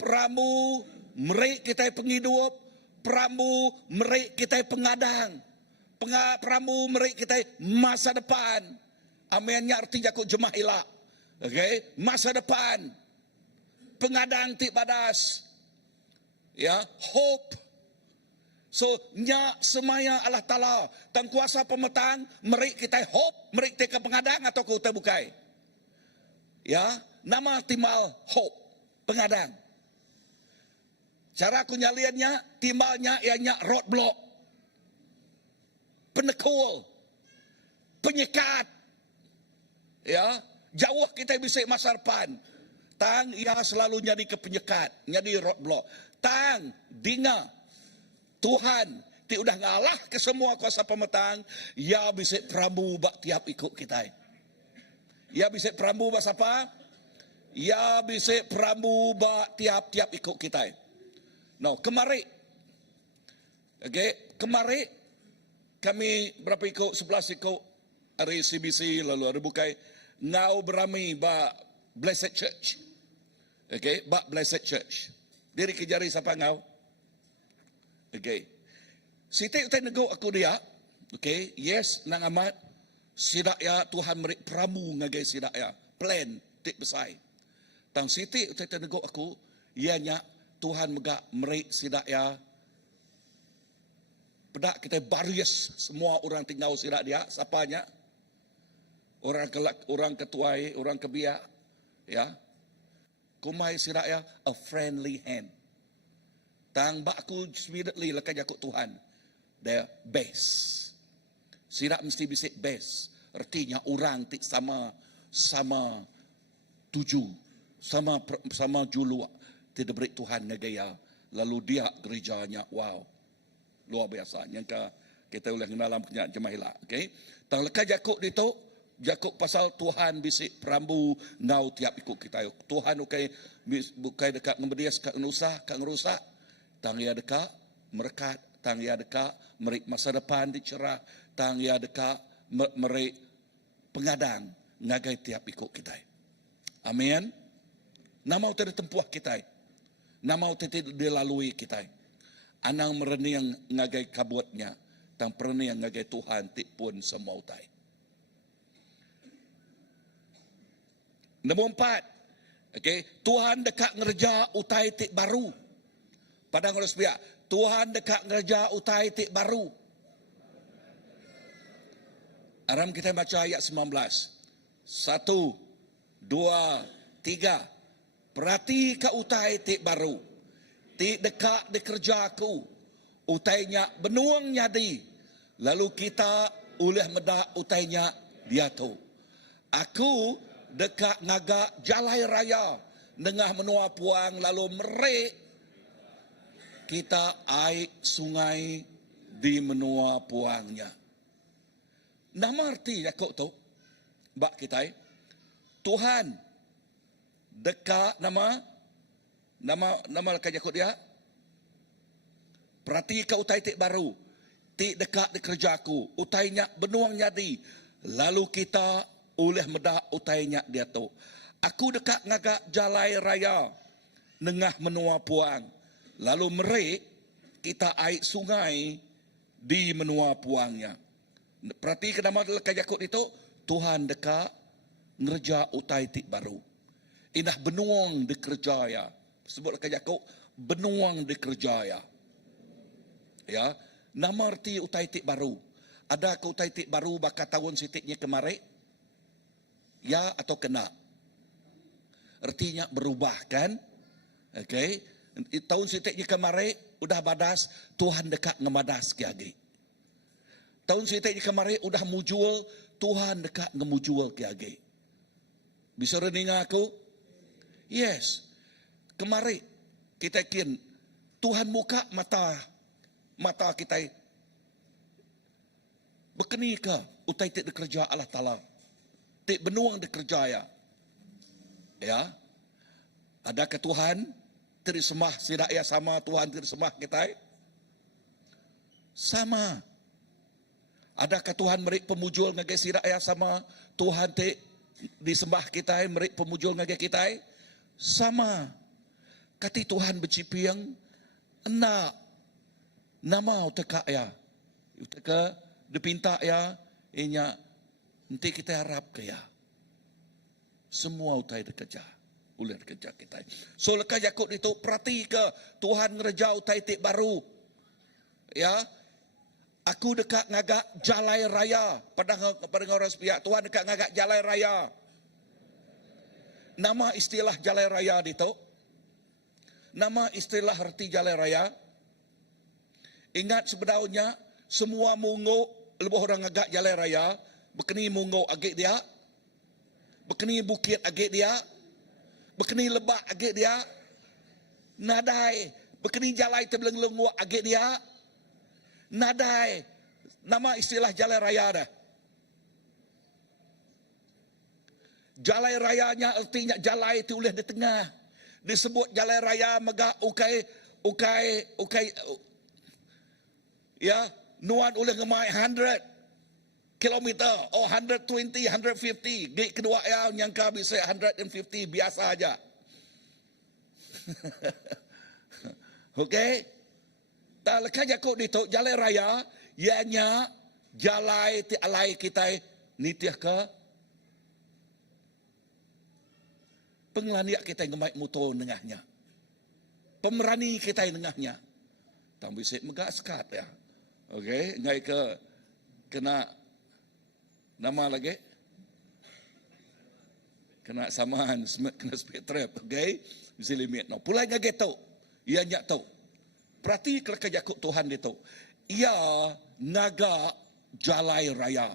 Peramu merik kita penghidup. Peramu merik kita pengadang. Peramu merik kita masa depan. Amennya artinya aku jemaah elak. Okay? Masa depan. Pengadang ti badas. Ya, hope. So, nya semaya Allah Ta'ala. Tang kuasa pemetang, merik kita hope, merik kita pengadang atau kau terbukai. Ya, nama timbal hope, pengadang. Cara aku nyaliannya, timbalnya ianya roadblock. Penekul, penyekat, ya, jauh kita bisa masa depan. Tang, ia selalu jadi kepenyekat, jadi roadblock. Tang, dinga, Tuhan, ti udah ngalah ke semua kuasa pemetang, ia bisa peramu bak tiap ikut kita. Ia bisa peramu bak apa? Ia bisa peramu bak tiap-tiap ikut kita. No, kemari, okay, kemari, kami berapa ikut? 11 ikut hari CBC, lalu hari bukai. Ngau beramai ba Blessed Church. Okay, ba Blessed Church. Diri kejari siapa ngau? Okay. Siti utai nego aku dia. Okay, yes, nang amat. Sidak ya Tuhan merik peramu ngagai sidak ya. Plan, tik besai. Tang siti utai nego aku. Ianya Tuhan megak merik sidak ya. Pedak kita baris semua orang tinggal sirak dia, siapanya? Orang kelak, orang ketuai, orang kebiak, ya. Kumai sirak ya, a friendly hand. Tang bakku immediately lekat jakut Tuhan. The best. Sirak mesti bisik best. Artinya orang tik sama tuju, sama julu. Tidak beri Tuhan negaya. Lalu dia gerejanya, wow. Luar biasa. Yang kita boleh kenal dalam jemaah hilak. Okay? Tang lekat Jakub itu, Jakub pasal Tuhan bisik perambu ngau tiap ikut kita. Tuhan bukai dekat ngemedias kat ngerusak. Tang ia dekat merekat, tang ia dekat merik masa depan dicerah, tang ia dekat merik pengadang ngagai tiap ikut kita. Amin. Namau tidak tempuh kita. Namau tidak dilalui kita. Anang mereni yang ngagai kabutnya, tang perni yang ngagai Tuhan tik pun semau tai. Nombor 4. Okay. Tuhan dekat ngerja utai tik baru. Padang harus biar. Tuhan dekat ngerja utai tik baru. Aram kita baca ayat 19. 1, 2, 3. Perhati ke utai tik baru. Tik dekat dikerjaku. Utainya benuang nyadi. Lalu kita uleh medak utainya dia tu. Aku dekat ngagak jalai raya nengah menua puang lalu merik kita air sungai di menua puangnya. Nama arti Yakub tu bak kita Tuhan dekat nama dekat Yakub dia perhati ke utai tik baru tik dekat dikerjaku utainya benuang jadi lalu kita oleh medak utainya dia tu. Aku dekat ngagak jalai raya nengah menua puang. Lalu merik kita air sungai di menua puangnya. Perhati ke nama lekat Yakub itu Tuhan dekat ngerja utai tik baru. Inah benuang dikerjaya. Sebut lekat Yakub benuang dikerjaya. Ya, nama arti utai tik baru. Ada ke utai tik baru bakal tahun sitiknya kemarin? Ya atau kena? Artinya berubah kan? Okay. Tahun sitiknya kemarin udah badas, Tuhan dekat ngemadas ke agi. Tahun sitiknya kemarin udah mujul, Tuhan dekat ngemujul ke agi. Bisa reninga aku? Yes. Kemarin kita kin Tuhan muka mata kita berkeni ke utai tik dikerja Allah Ta'ala. Tik benuang dikerjaya. Ya. Adakah Tuhan tidak semah sidak ya sama Tuhan tidak semah kita? Sama. Adakah Tuhan merik pemujul ngagai sidak ya sama Tuhan tik disembah kita merik pemujul ngagai kita? Sama. Kati Tuhan bercipiang enak nama utaka ya. Utaka dipinta ya inya nanti kita harap ke ya. Semua utai dikerja. Ulih dikerja kita. So lekas Yakub itu perhati ke Tuhan ngerja utai tik baru. Ya. Aku dekat ngagak jalai raya. Pada orang sepihak. Tuhan dekat ngagak jalai raya. Nama istilah jalai raya itu. Nama istilah arti jalai raya. Ingat sebenarnya semua mungu lebih orang ngagak jalai raya. Bekeni mungo agak dia. Bekeni bukit agak dia. Bekeni lebak agak dia. Nadai. Bekeni jalai terbeleng-lengu agak dia. Nadai. Nama istilah jalai raya dah. Jalai rayanya artinya jalai itu oleh di tengah. Disebut jalai raya megak ukai. Ya. Nuan oleh ngemai 100. Kilometer, 120, 150. Gate kedua ya nyangka bisa 150 biasa aja. Okey. Tak lekas Yakub itu jalai raya, ianya jalai ti alai kita nitiah ke pengelaniak kita ngemai motor nengahnya. Pemerani kita nengahnya. Tak bisa megak sekat ya. Okey, ngai ke kena nama lagi kena samaan kena speed trap, okay? Bisa limit. No, pulanya gitu. Ia nyak tahu. Perhati kelak Yakub Tuhan itu. Ia naga jalai raya.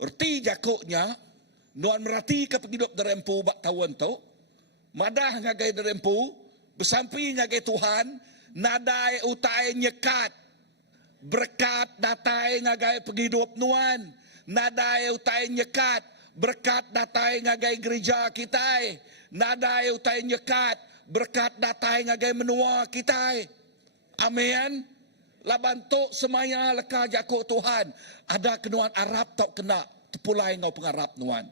Erti Yakubnya nuan merati ke penghidup derempu bak tahun tu. Madah ngagai derempu, bersampi ngagai Tuhan, nadai utai nyekat. Berkat datai ngagai penghidup nuan. Nadai utai nyekat berkat datai ngagai gereja kita. Nadai utai nyekat berkat datai ngagai menua kita. Amin. Laban tok semaya leka jakuk Tuhan. Ada kenuan Arab tak kena tepulai ngau pengarap nuan.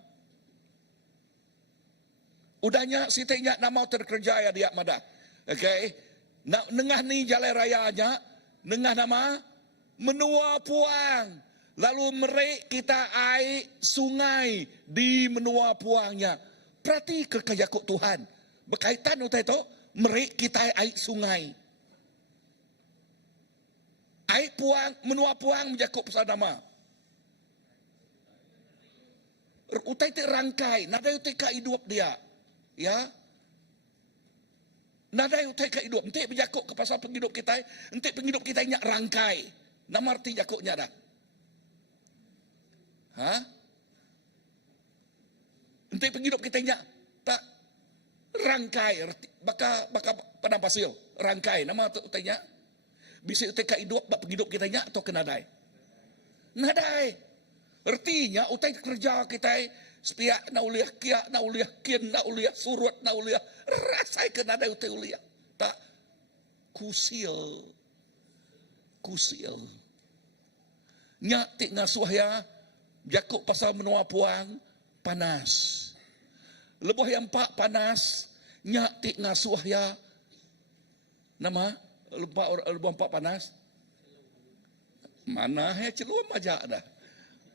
Udahnya sitiknya nama terkerja ya dia madah. Okay. Nengah ni jalan rayanya. Nengah nama menua puang. Lalu merik kita air sungai di menua puangnya. Berarti kerjaku Tuhan. Berkaitan utai itu, merik kita air sungai. Air puang, menua puang menjakup pasal nama. Utai itu rangkai, nada utai ka hidup dia. Ya. Nada utai ka hidup, nanti menjakup ke pasal penghidup kita, nanti penghidup kita inyak rangkai. Nama arti jakuknya dah. Nanti penghidup kita inyak tak rangkai, baka pada pasal rangkai. Nama tu tanya. Bisa utai hidup bak penghidup kita inyak atau kenadai. Nadai. Artinya utai kerja kita sepiak na uliah kia, na uliah kian, na uliah surut, na uliah rasai kenadai utai uliah. Tak kusil. Nyak tik ngasuh ya. Jakuk pasal menua puang panas. Lebuh yang pak panas, nyak tik ngasuh ya. Nama lebuh pak panas. Mana he celuam aja dah.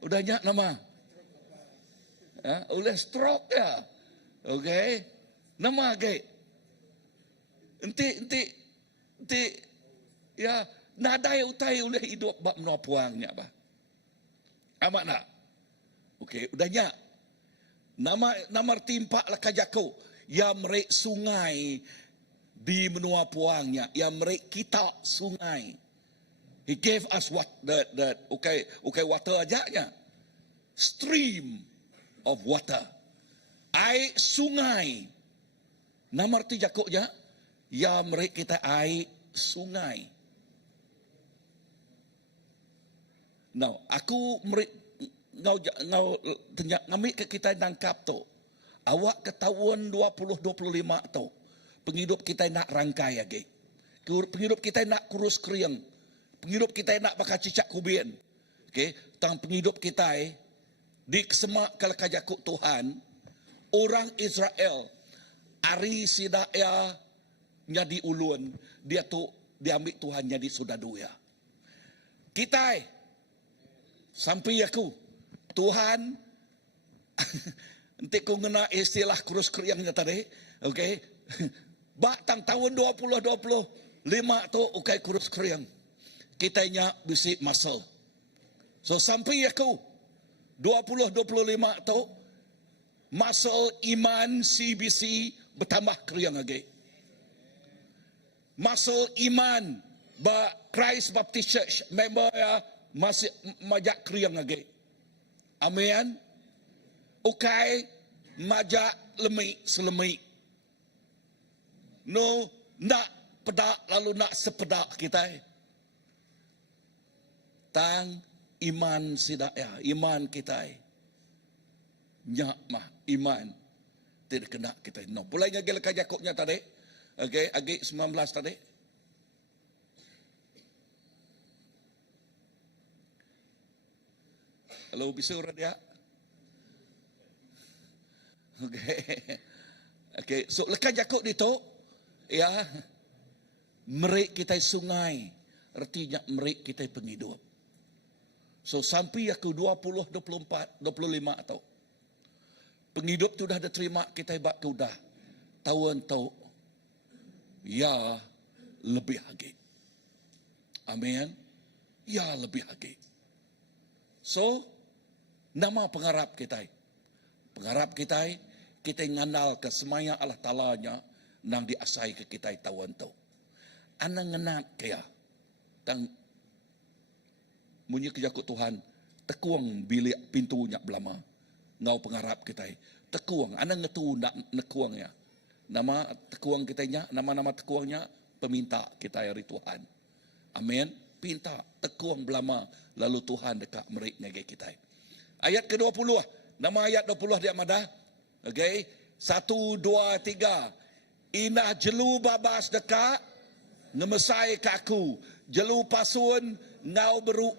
Udah nyak nama. Oleh stroke ya. Okay. Nama ge. Enti ya nadai utai oleh hidup bab menua puangnya bah. Amat nak? Okey, udahnya. Nama timpak laka jako. Ya merik sungai di menua puangnya. Ya merik kita sungai. He gave us what that okay water ajaknya. Stream of water. Air sungai. Nama arti jakuknya. Ya merik kita air sungai. Now, aku ngau ngambil ke kita nangkap tu. Awak ke tahun 2025 tu. Penghidup kita nak rangkai lagi. Penghidup kita nak kurus keriang. Penghidup kita nak bakal cicak kubin. Okay. Tang penghidup kita di kesemak kalau kajakuk Tuhan. Orang Israel. Ari sidaya nyadi ulun. Dia tu diambil Tuhan nyadi sudah dua. Kita sampai aku. Tuhan, nanti ku ngena istilah kurus keriangnya tadi, okay? Batang tahun 2025 tu, okay, kurus keriang. Kita nya bisi muscle. So sampai aku 2025 tu, muscle iman CBC bertambah keriang lagi. Muscle iman Christ Baptist Church member ya masih majak keriang lagi. Amin. Okay, majak lemik selemik. No, nak pedak lalu nak sepedak kita. Tang iman sidaya, iman kita. Nyak mah iman tidak kena kita. No, pulai ngagel kajakuknya tadi. Okay, agi 19 tadi. Halo, bisa dia? Okay, so lekas jakuk itu, ya, merik kita sungai, artinya merik kita penghidup. So sampai aku 20, 24, 25 atau penghidup tu dah ada terima kita bak tu dah tahun tu, ya lebih lagi. Amin. Ya lebih lagi. So nama pengharap kita. Pengharap kita ngandal ke semaya Allah Ta'ala-nya nang diasai ke kita tawan tu. Anang ngenat kaya. Tang munyi kejakut Tuhan. Tekuang bilik pintunya belama. Ngau pengharap kita. Tekuang. Anang ngetu nak nekuangnya. Nama tekuang kita nya. Nama-nama tekuangnya. Peminta kita dari Tuhan. Amin. Pinta. Tekuang belama. Lalu Tuhan dekat meriknya kita. Ayat ke-20. Nama ayat 20 dia madah. Okey. 1, 2, 3. Inah jelu babas dekat ngemesai kaku. Jelu pasun ngau beru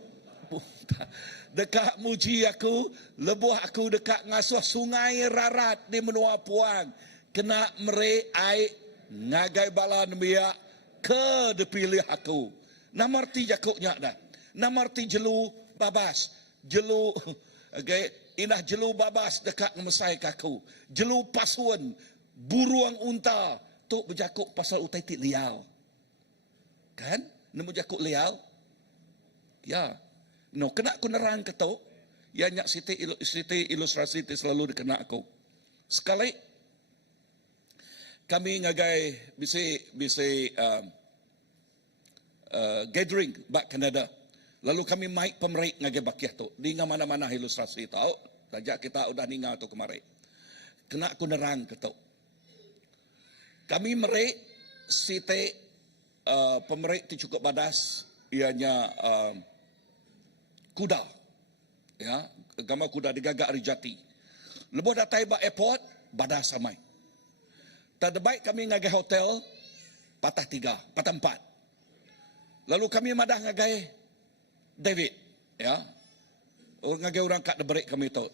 dekat muji aku, lebuh aku dekat ngasuh sungai rarat di menua puang. Kena mere ai ngagai balan biak ke dipilih aku. Namarti jakuknya dah. Namarti jelu babas. Jelu okay, inah jelu babas dekat ngemesai kaku. Jelu pasun buruang unta tu berjakuk pasal utai tik liau. Kan? Nemu jakuk liau? Ya. No, kena aku nerang ke tu. Ya nyak siti ilustrasi ti selalu dikena aku. Sekali kami ngagai bisi gathering bak Canada. Lalu kami maik pemerik ngagai bakiah tu. Di mana-mana ilustrasi tahu. Sajak kita udah ninga tu kemarin. Kena aku nerang ke tu. Kami merik siti pemerik ti cukup badas. Ianya kuda. Ya, gambar kuda digagak Rijati. Lepas datai ba airport, badas samai. Tak ada baik kami ngagai hotel patah 3, patah 4. Lalu kami madah ngagai David, ya. Ngagai orang kat deberik kami tu.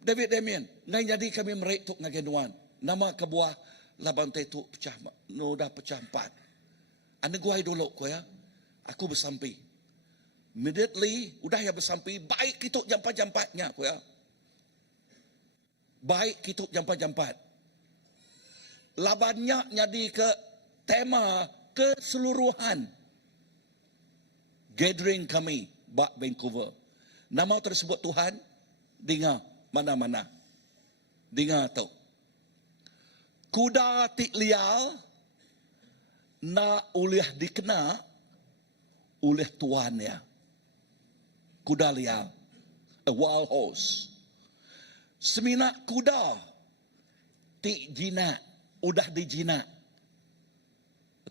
David Damien, ngai jadi kami merik tu ngagai nuan. Nama kebuah laban tu pecah, no dah pecah 4. Ane guai dulu ko ya. Aku bersampi. Immediately, udah ya bersampi, baik kita jampat-jampatnya ko ya. Baik kita jampat-jampat. Labannya jadi ke tema keseluruhan gathering kami bak Vancouver. Nama tersebut Tuhan dengar mana-mana. Dengar tu. Kuda tik lial na ulih dikena oleh Tuhan ya. Kuda lial. A wild horse. Semina kuda tik jinak. Udah dijinak.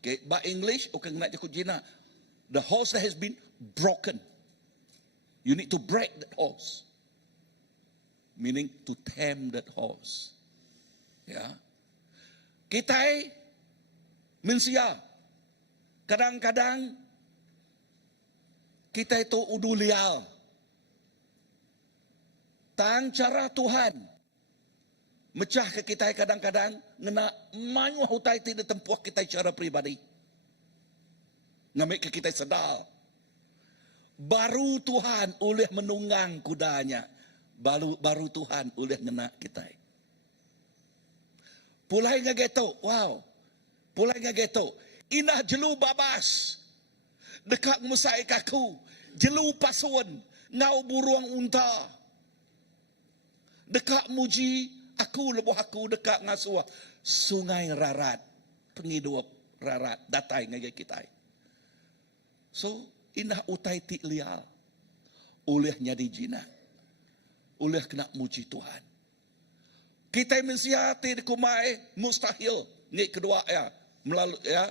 Okay, by English, okay, nak cakap jinak. The horse that has been broken. You need to break that horse. Meaning to tame that horse. Ya. Kita manusia. Kadang-kadang kita itu udu lial. Tang cara Tuhan mecah ke kita kadang-kadang ngena manyu hutai tidak tempuh kita cara pribadi. Ngambil ke kita sedal. Baru Tuhan oleh menunggang kudanya. Baru Tuhan oleh ngena kita. Pulai ngageto. Wow. Pulai ngageto. Inah jelu babas. Dekat musai kaku. Jelu pasuan. Ngau buruang unta. Dekat muji. Aku lebuh aku dekat ngasuh sungai rarat. Pengidup rarat. Datai ngagai kita. So, indah utai tik lial. Oleh nyadi jina. Oleh kena muji Tuhan. Kita manusia tidak kumai mustahil. Ni kedua ya. Melalui ya.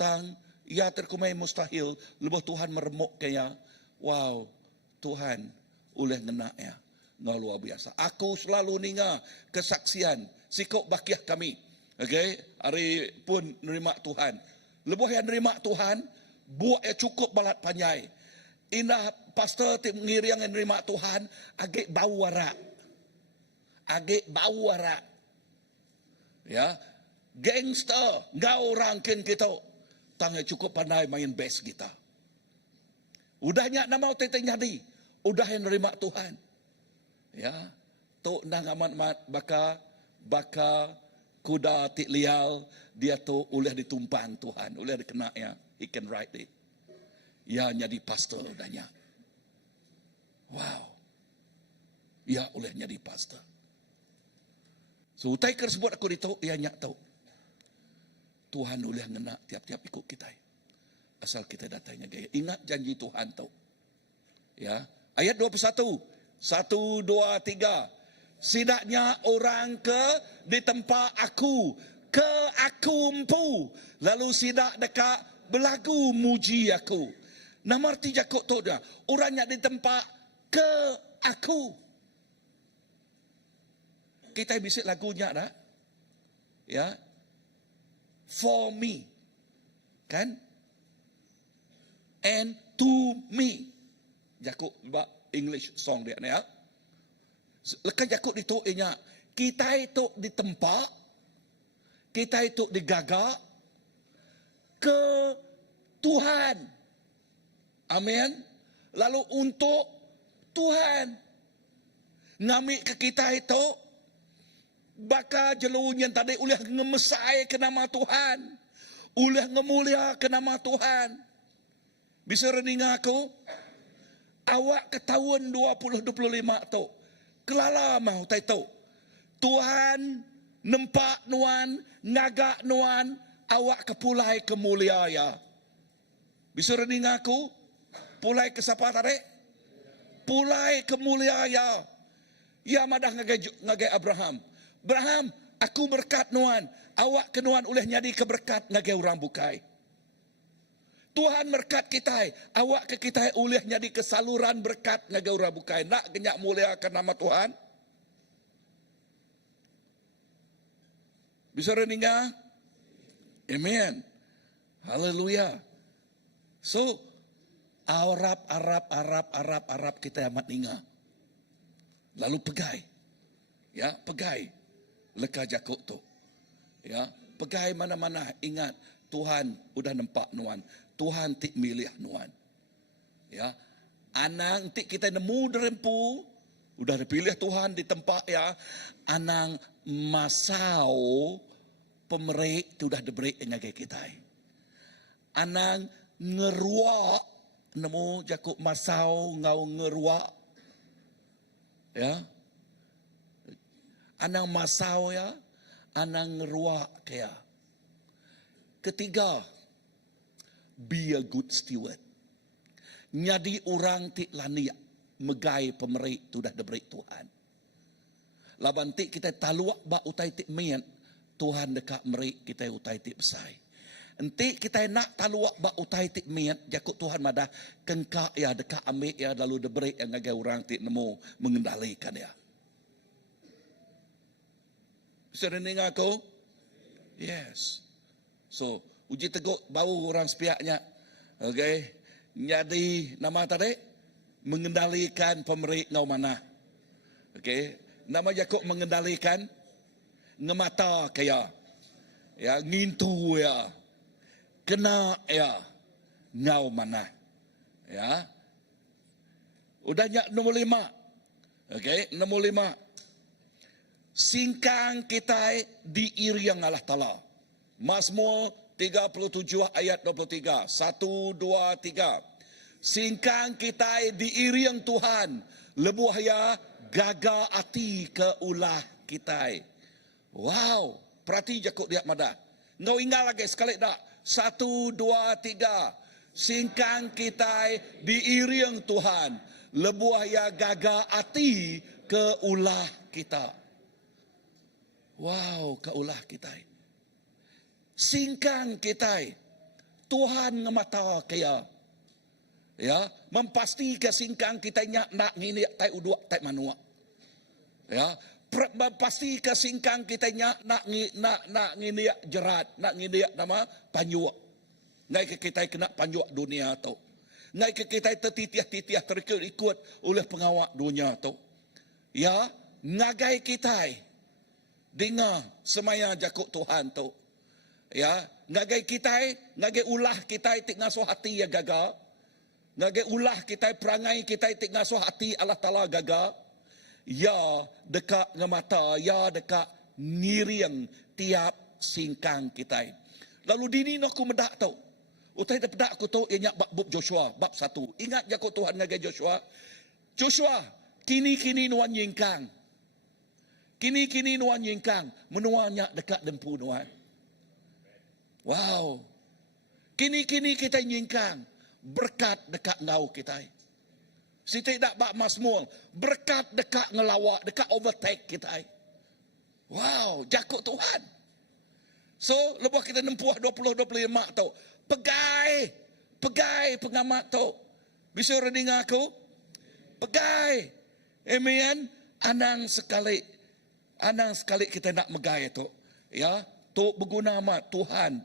Tang ya terkumai mustahil. Lebuh Tuhan meremuk kaya. Wow. Tuhan oleh ngena ya. Nggak luar biasa. Aku selalu ninga kesaksian. Sikok bakiah kami. Okay. Hari pun nerima Tuhan. Lebuh yang nerima Tuhan. Buat yang cukup balat panjai. Indah pastor ngiri yang nerima Tuhan. Agak bau warak. Agak bau warak. Ya. Gangster. Ngau rangkin kita. Tangga cukup pandai main bass kita. Udahnya nama teteh nyadi. Udah yang nerima Tuhan. Ya, tu nang amat baka kuda tik lial dia tu oleh ditumpang Tuhan, oleh dikena ya, he can ride it. Ya jadi pastor udahnya. Wow. Ya oleh jadi pastor. So utai tersebut aku ditau ya nyak tau. Tuhan oleh ngena tiap-tiap ikut kita. Asal kita datangnya gaya. Ingat janji Tuhan tau. Ya, ayat 21. 1, 2, 3. Sidaknya orang ke di tempat aku. Ke aku empu. Lalu sidak dekat belagu muji aku. Nama arti jakut tu dah. Orangnya di tempat ke aku. Kita bisa lagunya dah. Ya. For me. Kan? And to me. Jakut English song dia ni ya. Lekas jakut itu inya. Kita itu ditempa. Kita itu digagak ke Tuhan. Amin. Lalu untuk Tuhan. Ngambil ke kita itu. Baka jelunya tadi ulah ngemesai ke nama Tuhan. Ulah ngemulia ke nama Tuhan. Bisa rening aku. Awak ke tahun 2025 tu. Kelala mau tahu. Tuhan nempak nuan, ngagak nuan, awak ke pulai kemulia ya. Bisa rening aku? Pulai ke siapa tadi? Pulai kemulia ya. Ya madah ngagai Abraham. Abraham, aku berkat nuan. Awak ke nuan oleh nyadi keberkat ngagai orang bukai. Tuhan berkat kita. Awak ke kita oleh nyadi kesaluran berkat ngagai orang bukai. Nak genyak muliakan nama Tuhan? Bisa reningah? Amen. Haleluya. So, Arab kita amat ninga. Lalu pegai. Ya, pegai. Leka jakut tu. Ya, pegai mana-mana. Ingat, Tuhan udah nampak nuan. Tuhan tik milih nuan. Ya, anang tik kita nemu derempu. Udah dipilih Tuhan di tempat ya. Anang masau pemerik tu dah diberi ngagai kita. Anang ngeruak nemu jakut masau ngau ngeruak. Ya. Anang masau ya, anang ngeruak kaya. Ketiga, be a good steward. Nyadi orang tik laniak megai pemerik tu dah diberi Tuhan. Laban tik kita taluak ba utai tik mian, Tuhan dekat merik kita utai tik besai. Enti kita nak taluak ba utai tik mian, jakut Tuhan madah kengkak ya dekat ambil ya lalu diberi yang ngagai orang tik nemu mengendalikan ya. Bisa dengar aku? Yes. So, uji teguk bau orang sepiaknya. Okay. Jadi nama tadi mengendalikan pemerik ngau mana. Okay. Nama Yakub mengendalikan ngemata kaya. Ya, ngintu ya. Kena ya. Ngau mana. Ya. Udahnya nombor 5. Okay, nombor 5. Singkang kita diiri yang Allah Ta'ala. Mazmur 37 ayat 23. 1, 2, 3. Singkang kita diiri yang Tuhan. Lebuh ya gaga hati ke ulah kita. Wow. Perhati jakut dia madah. Ngau ingat lagi sekali tak. 1, 2, 3. Singkang kita diiri yang Tuhan. Lebuh ya gaga hati ke ulah kita. Wow, kaulah kita. Singkang kita. Tuhan ngemata kaya. Ya, memastikan singkang kita nak ngini tai uduk tai manua. Ya, memastikan singkang kita nak ngini jerat, nak ngini nama panjuak. Ngai ke kita kena panjuak dunia tu. Ngai ke kita tertitiah-titiah terikut oleh pengawak dunia tu. Ya, ngagai kita. Dengar semaya jakut Tuhan tu. Ya, ngagai kita, ngagai ulah kita tik ngasuh hati ya gagal. Ngagai ulah kita, perangai kita tik ngasuh hati Allah Ta'ala gagal. Ya, dekat ngemata, ya dekat ngiriang tiap singkang kita. Lalu dini aku medak tu. Utai pedak aku tu ianya bab Joshua, bab 1. Ingat jakut Tuhan ngagai Joshua. Joshua, kini nuan yingkang. Kini nuan yingkang. Menuanya dekat dempu nuan. Wow. Kini kita yingkang. Berkat dekat ngau kita. Si tidak bak Mazmur. Berkat dekat ngelawak. Dekat overtake kita. Wow. Jakut Tuhan. So, lepas kita nempuh 20-25 tu. Pegai pengamat tu. Bisa dengar aku? Pegai. Amen. Anang sekali kita nak megay tu. Ya, tu berguna mat Tuhan.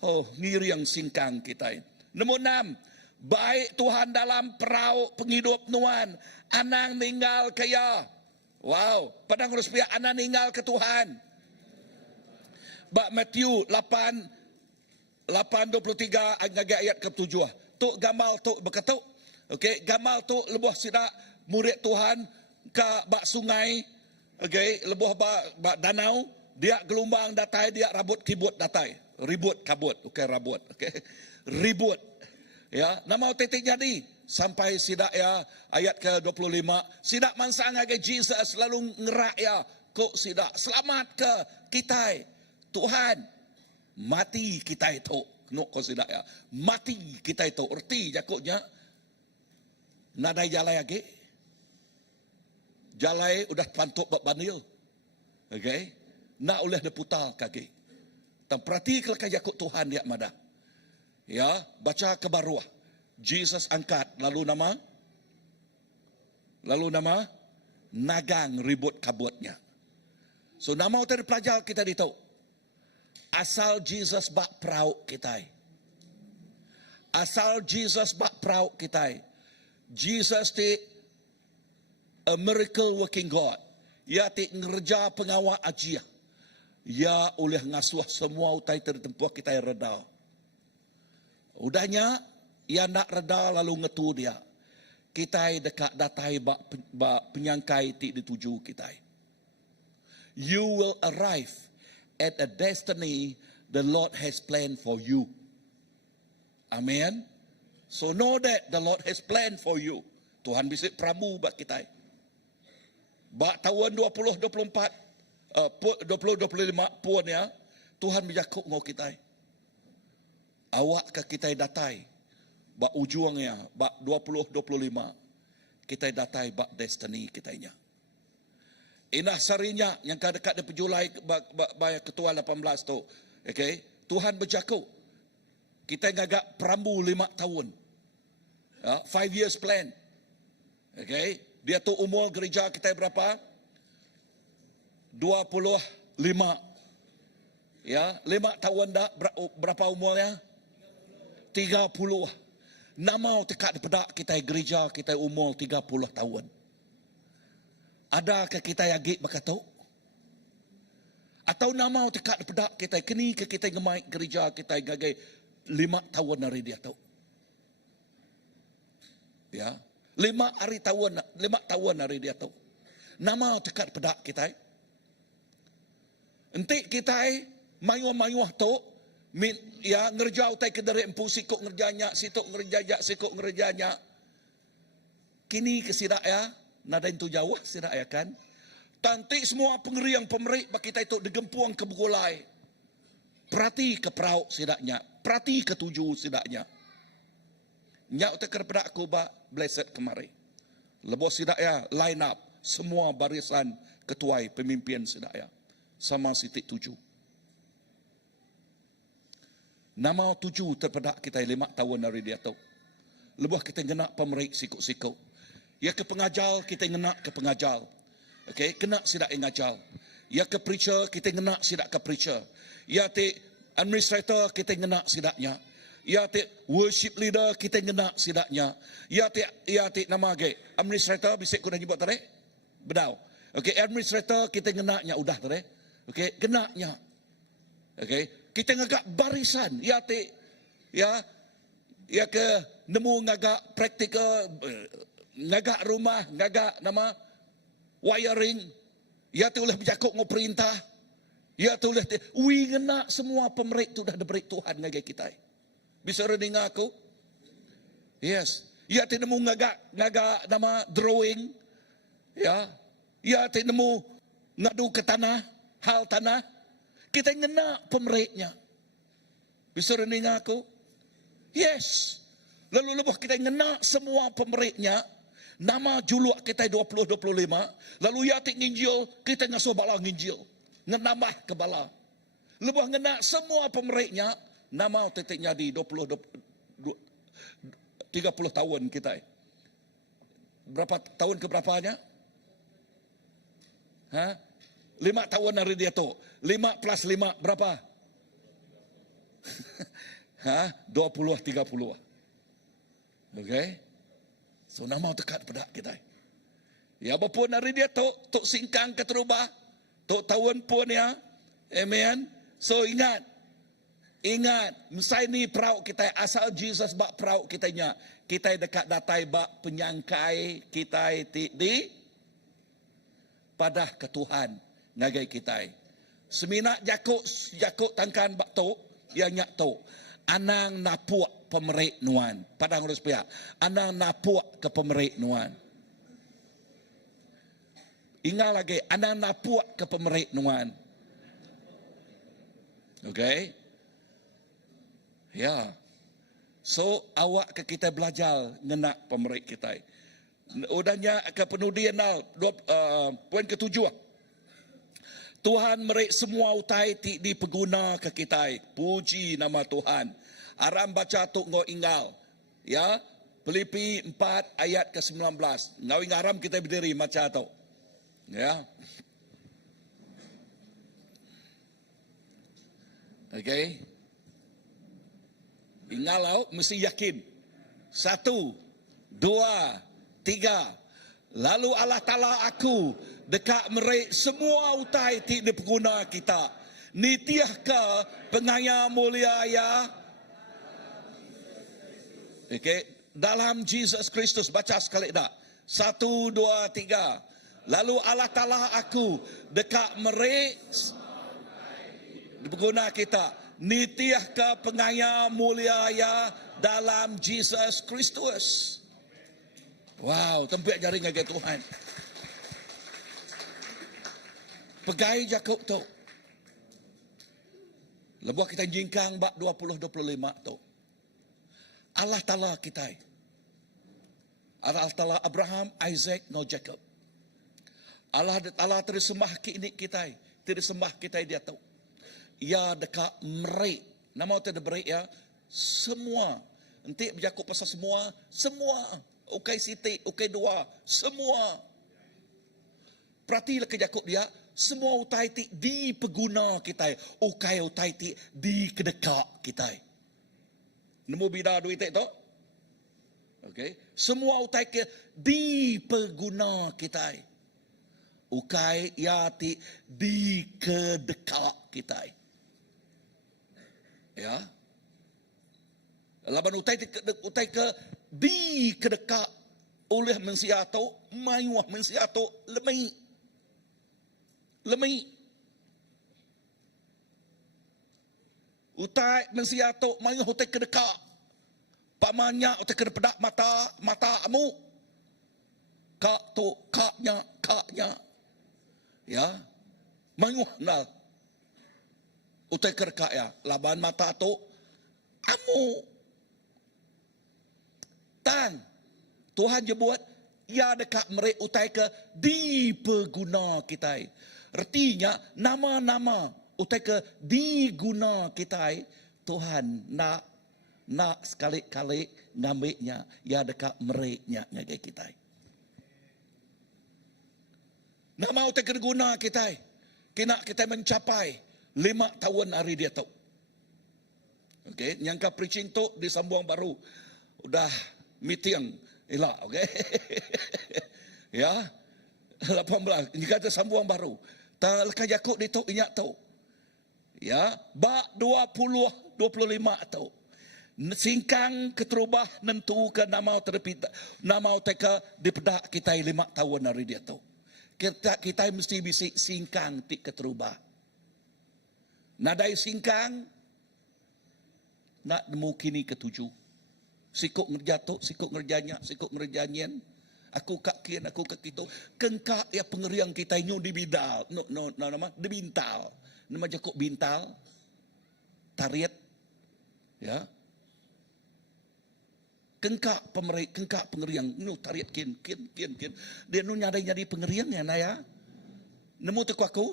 Oh, ngiri yang singkang kita. Nombor 6, baik Tuhan dalam perahu penghidup nuan. Anang ninggal kaya. Wow, padang rupiah anang ninggal ke Tuhan. Bak Matthew 8:23 ayat ke-7. Tu gamal tu berkata, okey, gamal tu lebuh sidak murid Tuhan ke bak sungai, okey, lebuh bak danau, dia gelombang datai, dia ribut kabut, okey, rabut, okey. Ribut. Ya, nama titik jadi sampai sidak ya ayat ke-25, sidak mansang age Jesus lalu ngerak ya, kok sidak selamat ke kita. Tuhan mati kita itu, nuk kau sidak ya, mati kita itu, erti jakutnya, nadai jalai lagi, jalai udah pantuk dok banil, oke, nak oleh deputal kaki, dan perhati kalau jakut Tuhan dia madah, ya, baca kebaruah, Jesus angkat, lalu nama nagang ribut kabutnya, so nama utara pelajar kita ditahu. Asal Jesus bak perauk kita. Asal Jesus bak perauk kita. Jesus ti a miracle working God. Ya ti ngerja pengawal ajiah. Ya oleh ngasuh semua utai tertempuh kita reda. Udahnya, ya nak reda lalu ngetu dia. Kita dekat datai bak penyangkai ti dituju kita. You will arrive at a destiny the Lord has planned for you. Amen. So know that the Lord has planned for you. Tuhan bisa pramu bak kita. Bak tahun 2024, 2025 pun ya, Tuhan menjakuk ngau kita. Awak ke kita datai, bak ujungnya, bak 2025, kita datai bak destiny kitanya. Inah sarinya yang dekat di Julai bayar ketua 18 tu. Okay? Tuhan berjaku. Kita ngagak perambu 5 tahun. 5 years plan. Okay? Dia tu umur gereja kita berapa? 25. Ya, 5 tahun dah berapa umurnya? 30. Nama dekat di pedak kita gereja kita umur 30 tahun. Adakah kita yagi berkata? Atau nama dekat pedak kita kini ke kita ngemai gereja kita gagai 5 tahun hari dia tahu. Ya, 5 tahun hari dia tahu. Nama dekat pedak kita. Enti kita mayuh tu ya ngerja utai kedere empu sikok ngerjanya, sitok ngerjanya. Kini kesidak ya. Nada itu jauh sidak ya kan. Tanti semua pengeriang pemerik bagi kita itu digempuang ke begulai. Perhati ke perauk sidaknya. Perhati ke tujuh sidaknya. Nyak utak kepada aku blessed kemari. Lebih sidak ya line up. Semua barisan ketuai pemimpin sidak ya. Sama sitik 7. Nama 7 terpedak kita 5 tahun dari dia tu. Lebih kita kena pemerik sikuk-sikuk. Ya ke pengajar kita ngenak ke pengajar. Okey, kena sidak ngajar. Ya ke preacher kita ngenak sidak ke preacher. Ya te administrator kita ngenak sidaknya. Ya te worship leader kita ngenak sidaknya. Ya te nama ge administrator bisik ku dah nyebut tadi. Bedau. Okey, administrator kita ngenaknya udah tadi. Okey, kenaknya. Okey, kita ngagak barisan. Ya te ya ke nemu ngagak praktikal ngagak rumah, ngagak nama wiring, ya tu oleh berjakuk ngau perintah, ya tu oleh ngena semua pemerik tu dah diberi Tuhan ngagai kita. Bisa rening aku? Yes. Ya tu nemu ngagak nama drawing, ya tu nemu ngadu ke tanah, hal tanah, kita ngena pemeriknya. Bisa rening aku? Yes. Lalu lepas kita ngena semua pemeriknya. Nama juluk kita 2025. Lalu ya tik nginjil, kita ngasuh bala nginjil. Ngenambah ke bala. Lepas ngena semua pemeriknya, nama titiknya di 30 tahun kita. berapa tahun ke berapanya? 5 tahun hari dia tu. 5 plus 5 berapa? 20 30. Okay? So nama dekat pada kita. Ya apapun hari dia tu singkang keterubah. Tu tahun pun ya. Amen. So ingat, mesai ni perauk kita asal Jesus bak perauk kitanya. Kita dekat datai bak penyangkai kita di padah ke Tuhan ngagai kita. Semina jakuk tangkan bak tu yang nyak tu. Anang napuak pemerik nuan. Padang urus pihak. Anang napuak ke pemerik nuan. Ingat lagi, anang napuak ke pemerik nuan. Okay? Ya. So, awak ke kita belajar ngenak pemerik kita. Udahnya ke penudian poin ke-7. Tuhan merik semua utai di peguna ke kita. Puji nama Tuhan. Aram baca tu ngau ingal. Ya. Filipi 4 ayat ke-19. Ngau ingaram kita berdiri baca tu. Ya. Okay. Ingalau mesti yakin. 1, 2, 3. Lalu Allah Ta'ala aku dekat merik semua utai ti dipeguna kita. Nitiah ke pengaya mulia ya. Okay. Dalam Jesus Kristus baca sekali dah. 1, 2, 3. Lalu Allah Ta'ala aku dekat merik dipeguna kita. Nitiah ke pengaya mulia ya dalam Jesus Kristus. Wow, tempat jari ngagai Tuhan. Pegai Jakub tu. Lebuh kita jingkang bak 20-25 tu. Allah Ta'ala kita. Allah Ta'ala Abraham, Isaac, no Jacob. Allah Ta'ala tersembah kini kita. Tersembah kita dia tu. Ya dekat merik. Nama tu ada berik ya. Semua. Nanti berjakut pasal semua. Semua. Ukai siti, ukai dua. Semua. Perhatilah kejakut dia. Semua utai ti di peguna kita. Ukai utai ti di kedekak kita. Nemu bida duit tu? Okay. Semua utai ke di peguna kita. Ukai ya ti di kedekak kita. Ya. Laban utai ke di kedekak oleh manusia tu, mayuah manusia tu lemai. Utai manusia tu mayuah utai kedekak. Pamannya utai kedepedak mata amu. Kak tu kaknya. Ya. Mayuah nal. Utai kedekak ya. Laban mata tu amu. Tan. Tuhan je buat ya dekat merik utai ke di peguna kita. Artinya nama-nama utai ke diguna kita. Tuhan nak sekali-kali ngambilnya ya dekat meriknya ngagai kita. Nama utai ke guna kita. Kena kita mencapai 5 tahun hari dia tu. Okay, nyangka preaching tu di Sambuang Baru. Udah meeting elak, okay. Ya. 18 ni kata Sambuang Baru. Tak lekas Jakub di tu ingat tu. Ya, bak 25 tu. Singkang keterubah nentu ke nama terpita. Nama teka dipedak kita 5 tahun hari dia tu. Kita mesti bisik singkang ti keterubah. Nadai singkang nak nemu kini ke-7. Sikuk ngerjatuk, sikuk ngerjanya, sikuk ngerjanyen. Aku kak kian, aku kak itu. Kengkak ya pengeriang kita nyu di bidal. Nama di bintal. Nama Jakub bintal. Tariat. Ya. Kengkak pengeriang. Nu tariat kian. Dia nu nyadai pengeriang ya naya. Nemu teku aku.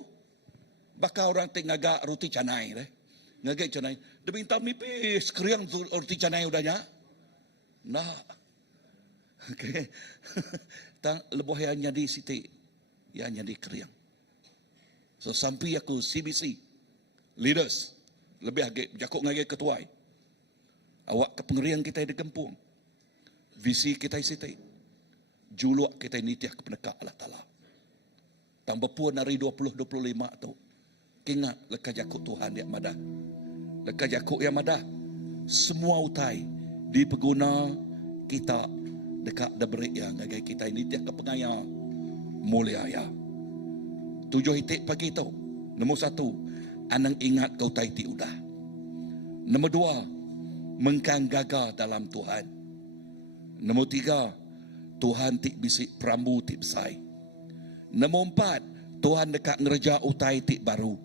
Bakal orang ngaga roti canai deh. Ngaga canai. Dia bintal mipis keriang roti canai udahnya. Nah. Okay. Lebuh yang jadi siti, yang jadi keriang. So sampai aku CBC, leaders, lebih agak jakuk ngagai ketuai. Awak ke pengeriang kita di Gempung. Visi kita siti. Juluk kita nitiah kepada Allah Ta'ala. Tambah pun hari 2025 tu. Ingat lekas jakuk Tuhan yang madah. Lekas jakuk yang madah. Semua utai dipeguna kita dekat deberi yang ngagai kita nitiah kepengaya mulia ya. 7 hitik pagi tu. Nombor 1, anang ingat kau tai ti udah. Nombor 2, mengkang gagah dalam Tuhan. Nombor 3, Tuhan tik bisik perambu tik besai. Nombor 4, Tuhan dekat ngerja utai tik baru.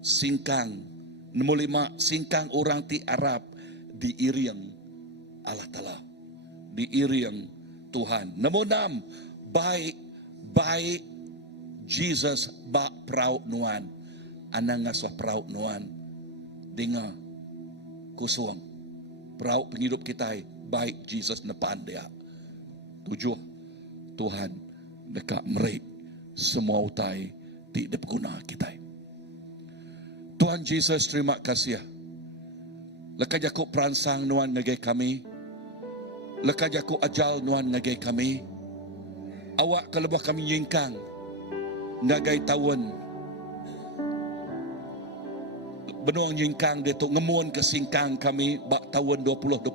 Singkang. Nombor 5, singkang orang tik Arab diiriang Allah Ta'ala. Diiriang Tuhan. Nombor 6, baik Jesus bak peraut nuan. Anang ngasuh peraut nuan. Dengar kusuang. Peraut penghidup kita baik Jesus nepan dia. 7, Tuhan dekat merik semua utai tidak berguna kita. Tuhan Jesus terima kasih. Lekas jakuk peransang nuan ngagai kami. Lekas jakuk ajal nuan ngagai kami. Awak kelebah kami nyingkang ngagai tahun. Benuang nyingkang dia tu ngemuan ke singkang kami bak tahun 2025.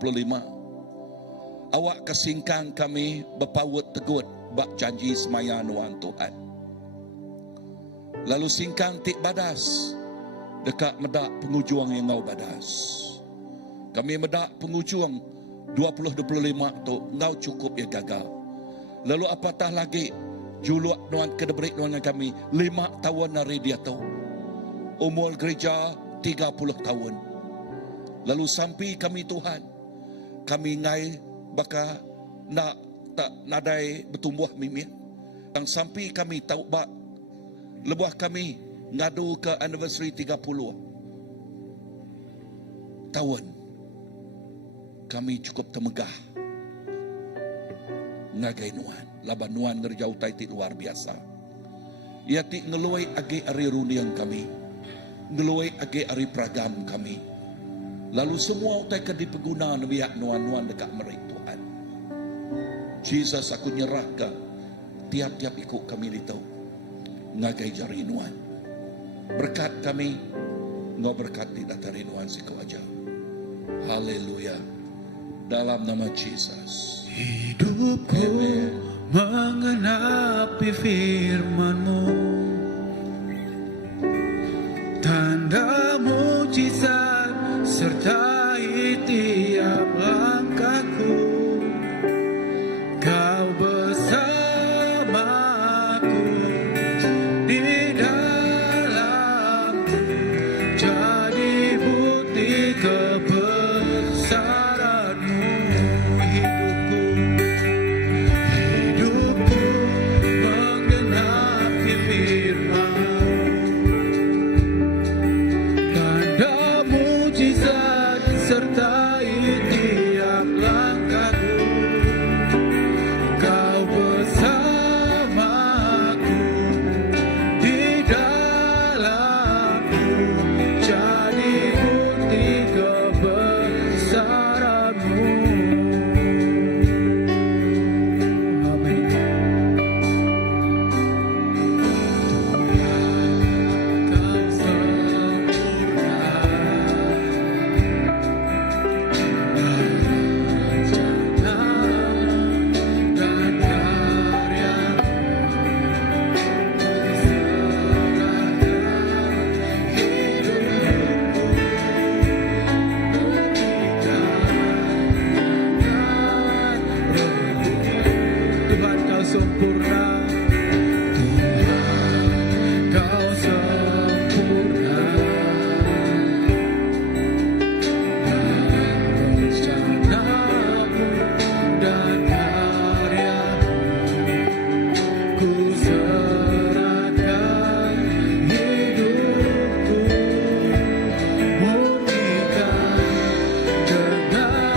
Awak kesingkang kami berpawut tegut bak janji semaya nuan Tuhan. Lalu singkang tik badas dekat medak pengujuang yang ngau badas. Kami medak pengujuang 2025 tu ngau cukup ya gagal. Lalu apatah lagi juluk nuan kedebrik nuan kami 5 tahun hari dia tu. Umur gereja 30 tahun. Lalu sampai kami Tuhan, kami ngai baka nak tak nadai bertumbuh mimik. Dan sampai kami taubat, lebuh kami ngadu ke anniversary 30 tahun. Kami cukup temegah. Ngagai nuan, laban nuan ngerjau tai ti luar biasa. Ia ti ngeluai agi ari runiang kami. Ngeluai agi ari pragam kami. Lalu semua utai ke dipeguna biak nuan-nuan dekat mereka Tuhan. Jesus aku nyerah ke tiap-tiap ikut kami di tau. Ngagai jari nuan. Berkat kami, ngau berkati datari nuan siku aja. Haleluya. Dalam nama Jesus. Hidupku mengenapi firman-Mu. Tanda mujizat sertai tiap langkahku. Kau bersamaku di dalamku, jadi bukti kebesaran-Mu. Hidupku menggenapi firman-Mu. Tanda mujizat sertai tiap langkahku. Kau bersamaku di dalamku, jadi bukti kebesaran-Mu. Amin. Kau sempurna dan Tuhan kau sempurna. Tuhan kau sempurna. Rencana-Mu dan karya-Mu, ku serahkan hidupku, murnikan dengan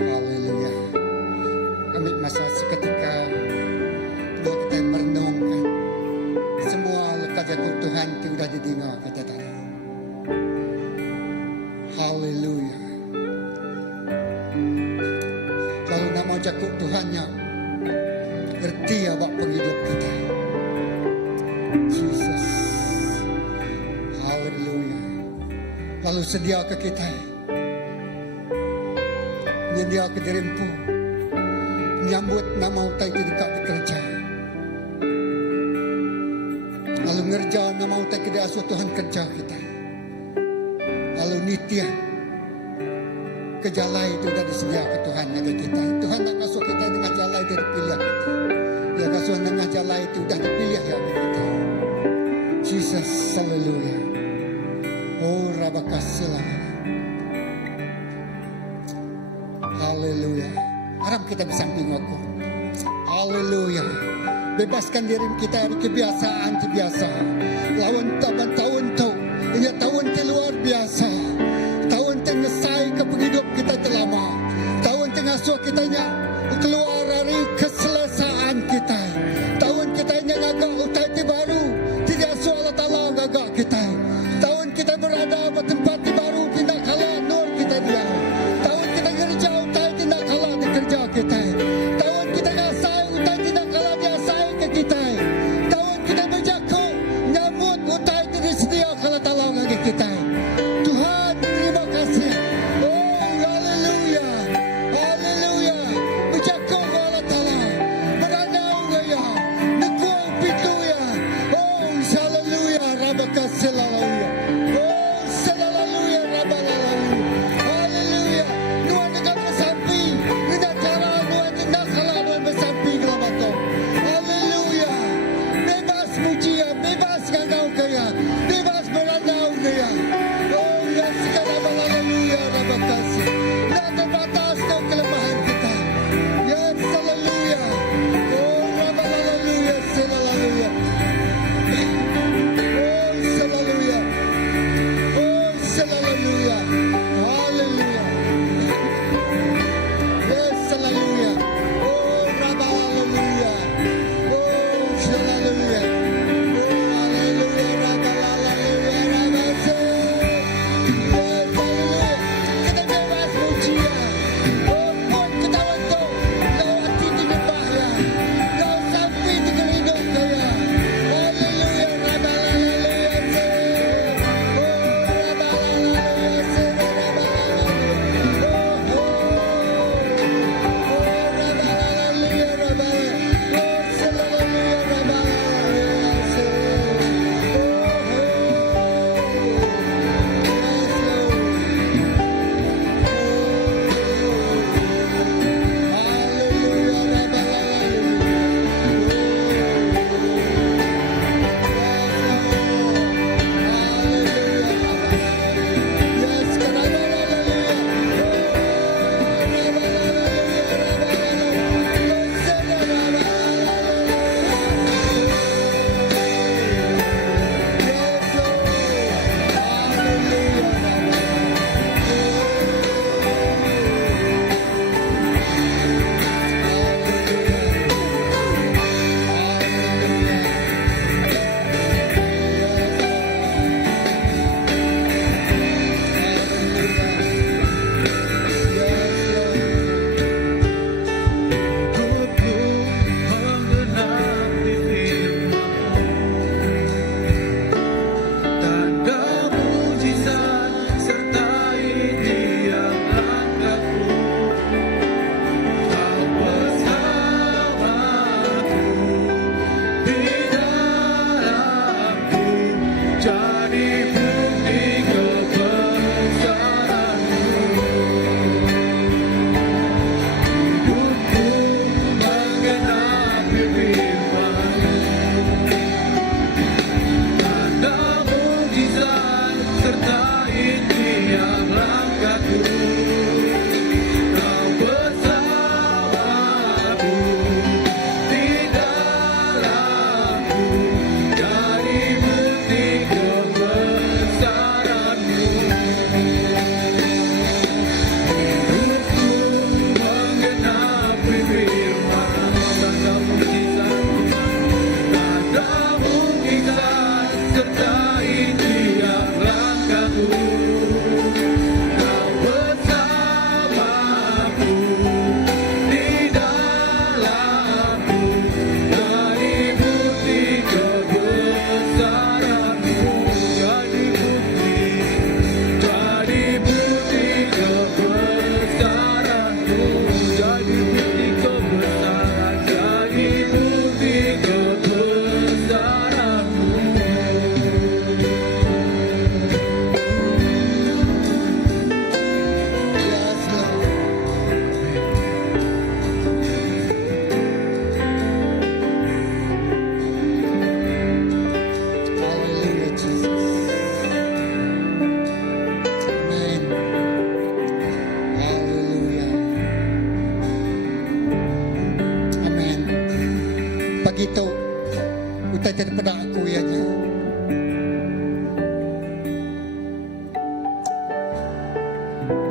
Haleluya. Ambil masa seketika buat kita merenungkan semua karya Tuhan yang sudah didengar kita tadi. Haleluya. Lalu nama jakut Tuhannya berarti awak penghidup kita. Jesus. Haleluya. Lalu sedia ke kita. Dia ke dirimu menyambut nama utai ke dekat bekerja, lalu ngerja nama utai ke asuh Tuhan kerja kita, lalu nitia kejalai itu dah disedia ke Tuhan agar kita. Tuhan nak asuh kita dengan jalai dari pilihan kita. Ya asuh dengan jalai itu dah dipilih ya kita. Jesus, haleluya. Oh rabakasilah. Haleluya. Harap kita bersamping aku. Haleluya. Bebaskan diri kita dari kebiasaan. Lawan tahun tu. Ini tahun yang luar biasa. Tahun yang ngesai ke penghidup kita terlama. Tahun yang ngasuh kita keluar dari keselesaan kita. Tahun kita yang agak utai baru. Tidak asuh Allah Ta'ala agak kita. Tahun kita berada pada tempat baru. Tidak kalah nur kita dia. Tahun kita kerja kerja kita. Tahun kita ngasai utai tidak kalah dia sai ke kita. Tahun kita berjaku nyambut utai tidak sedia kalah talang lagi kita. Tuhan terima kasih. Oh haleluya. Haleluya. Berjaku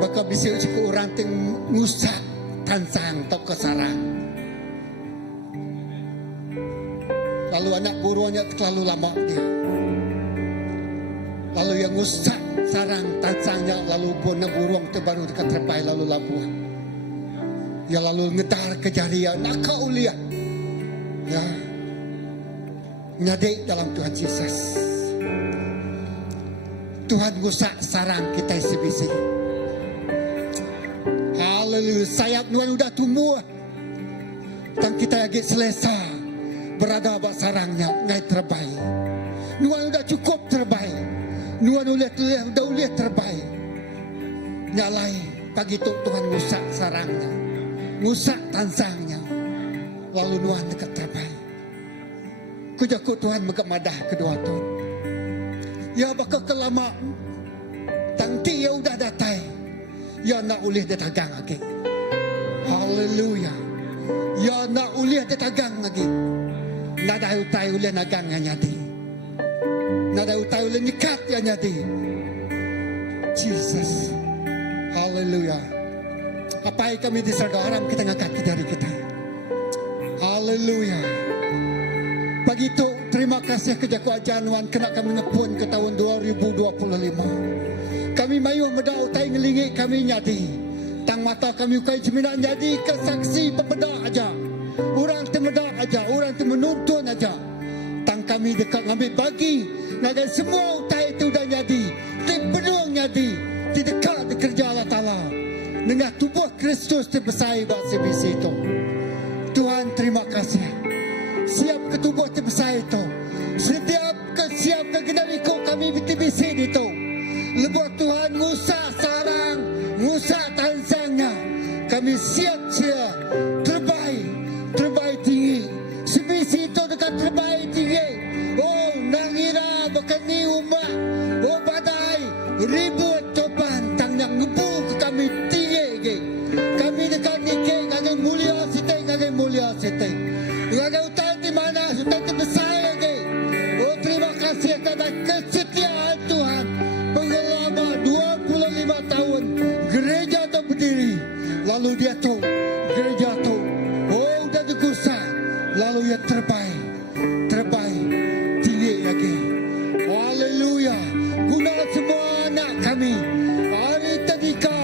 Baka bisa ke orang yang ngusak tansang atau kesarang. Lalu anak buruannya terlalu lama dia. Lalu yang ngusak sarang tansangnya, lalu buana buruang itu baru dekat terpai lalu labuh. Ya lalu ngedar kejarian naka ulia. Ya. Nyadek dalam Tuhan Yesus. Tuhan ngusak sarang kita sebisi. Haleluya, sayap Tuhan udah tumbuh. Dan kita lagi selesa berada bak sarangnya ngai terbaik. Tuhan udah cukup terbaik. Tuhan udah terbaik. Nyalai pagi itu Tuhan ngusak sarangnya, ngusak tansangnya. Lalu Tuhan dekat terbaik. Kujaku Tuhan megamadah kedua Tuhan. Ya bakal kelama tangti ya udah datai. Ya nak ulih detagang lagi. Haleluya. Ya nak ulih detagang lagi. Nada utai ulih nagang yang nyati. Nada utai ulih nyikat yang nyati. Jesus. Haleluya. Apa yang kami di surga haram kita ngangkat ke jari kita. Haleluya. Pagi itu terima kasih kerja keajaran kena kami ngepun ke tahun 2025. Kami mayu medau tai ngelingi kami nyadi. Tang mata kami ukai jemina nyadi kesaksi pemeda aja. Orang temeda aja, orang menuntun aja. Tang kami dekat ngambil bagi. Naga semua utai itu udah nyadi. Di benung nyadi. Di dekat di kerja Allah Ta'ala. Dengan tubuh Kristus terbesar buat sebisi itu. Tuhan terima kasih. Siap ketubuh terbesar itu. Siap kegendaliku kami BTBC itu. Lebuat Tuhan ngusak sarang, ngusak tansangnya. Kami siap terbaik tinggi. Sebisi itu dekat terbaik tinggi. Oh nangira bukan ni umat. Oh badai ribut topan tang yang ngebu ke kami tinggi. Kami dekat ni ngagai mulia sitai. Ngagai utang di mana sudah terbesar lagi. Oh terima kasih karena kesetiaan Tuhan. Pengalaman 25 tahun gereja itu berdiri. Lalu dia tahu gereja itu udah digusah. Lalu dia terbaik tinggi lagi. Haleluya. Guna semua anak kami. Hari Tadika,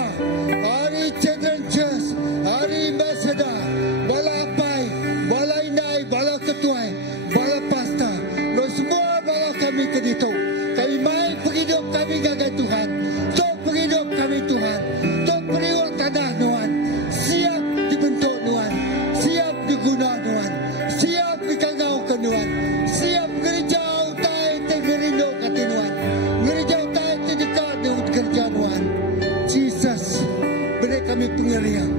hari Children Church, hari Ambassador, balapai, balai nai, bala ketuai, bala pasta, dan semua bala kami ke situ. Kami main penghidup kami gagal Tuhan. Tok penghidup kami Tuhan. Tok periwak tanah Tuhan. Siap dibentuk Tuhan. Siap diguna Tuhan. Siap dikangau ke Tuhan. Siap gereja utai tegerindo kati Tuhan. Gereja utai terdekat dengan kerja Tuhan. Jesus, beri kami pengerian.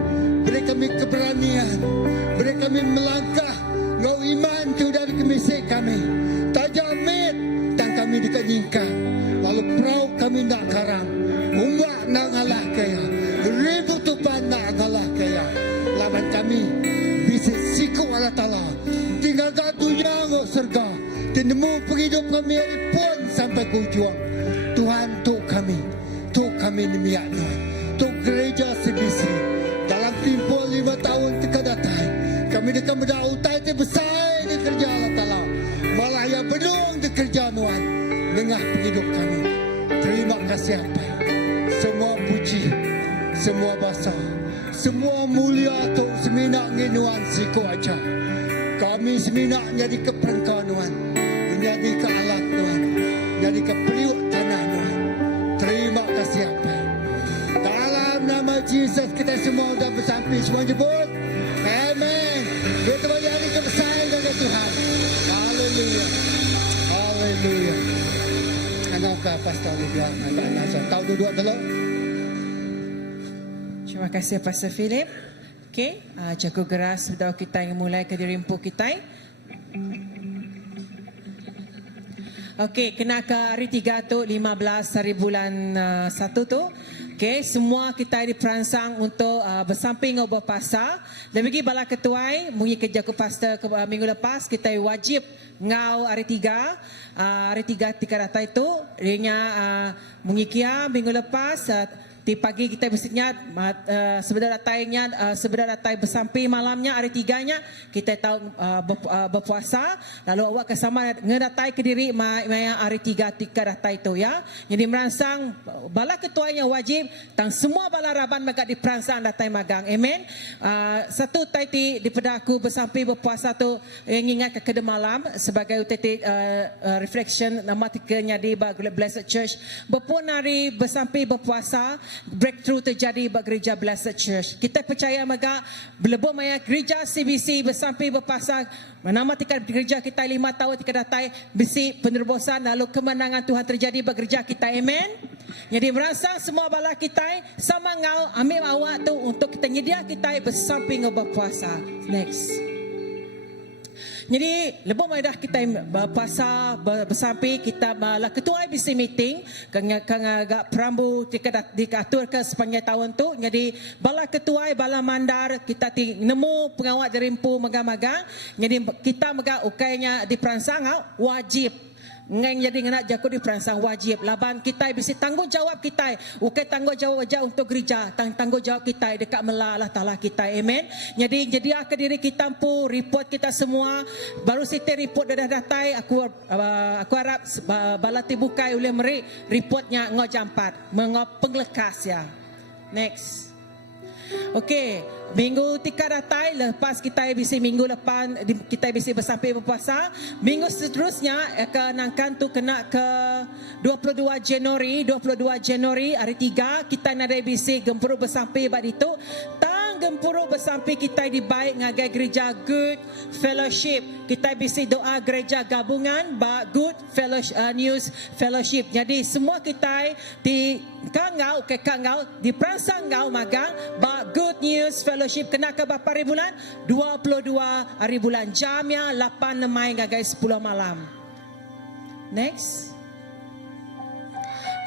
Beri kami keberanian. Beri kami melangkah. Ngau iman tu dari kemisik kami. Tajamit dan kami dikenyingkan. Lalu perahu kami nak karam. Umat nak ngalah kaya. Ribu tupan nak ngalah kaya. Lawan kami bisa siku Allah Ta'ala. Tinggal gatunya ngau serga. Tinemu penghidup kami pun sampai ke ujung. Tuhan tuk kami demiak Tuhan. Tuk gereja sebisi. Dalam tempoh 5 tahun terkadatai. Kami dekat berdautai terbesar di kerja Allah Ta'ala. Malah yang bedung di kerja Tuhan. Dengar penghidup kami. Terima kasih apa. Semua puji. Semua basa. Semua mulia Tuk seminak nginuan siku aja. Kami seminak jadi keperengkauan Tuhan. Menjadi ke alat Tuhan. Jadi ke periuk tanah Tuhan. Terima kasih apa. Dalam nama Jesus kita semua sudah bersampai. Semua jemput. Amen. Kita menjadi kebesaran dari Tuhan. Haleluya. Haleluya. Anakah pastor Lydia. Tahu duduk dulu. Terima kasih Pastor Philip. Okey, jago geras sudah kita yang mulai ke dirimpu kita. Okey, kena ke hari 3 tu 15 hari bulan 1 tu Okay, semua kita diperangsang untuk bersamping atau berpuasa. Lebih lagi bala ketuai, mungkin kerja ke pastor minggu lepas, kita wajib ngau hari 3. Hari 3 tika data itu, ianya mengikia minggu lepas, di pagi kita mestinya sebenarnya datai bersampai malamnya hari 3-nya kita tahu berpuasa, lalu awak kesama ngedatai ke diri maya hari 3 tika datai itu ya. Jadi merangsang bala ketuanya wajib tang semua bala raban maga diperangsang datai magang. Amen. Satu taiti di pedaku bersampai berpuasa tu yang ingat ke malam sebagai UTT reflection nama tikanya di Blessed Church. Berpun hari bersampai berpuasa breakthrough terjadi bagi gereja Blessed Church. Kita percaya maga belebur maya gereja CBC bersampai berpuasa nama tika gereja kita 5 tahun tika datai besi penerobosan lalu kemenangan Tuhan terjadi bagi gereja kita. Amen. Jadi merasa semua bala kita sama ngau ambil awak tu untuk kita nyedia kita bersamping berpuasa. Next. Jadi lebih mudah kita berpuasa bersampai kita bala ketua IBC meeting kang agak perambu dikatur ke sepanjang tahun tu. Jadi bala ketua bala mandar kita nemu pengawat derimpu magang-magang. Jadi kita maga ukainya diperangsang wajib. Ngang jadi nak jakut diperangsang wajib. Laban kita bisa tanggungjawab kita. Ukai tanggungjawab aja untuk gereja. Tanggungjawab kita dekat mela Allah Ta'ala kita. Amen. Jadi ke diri kita pu report kita semua. Baru siti report dah datai. Aku harap balati bukai oleh meri reportnya ngau jampat. Mengau penglekas ya. Next. Okey, minggu 3 datai lepas kita bisa minggu lepas kita bisa bersampai berpuasa. Minggu seterusnya akan nangkan tu kena ke 22 Januari hari 3 kita nak bisa gempuru bersampai bad itu. Gempuru bersampai kita di baik ngagai gereja Good Fellowship. Kita bisa doa gereja gabungan Good News Fellowship. Jadi semua kita di kangau di perangsang ngau magang Good News Fellowship kena ke berapa hari bulan? 22 hari bulan. Jamnya 8 Mei ngagai 10 malam. Next.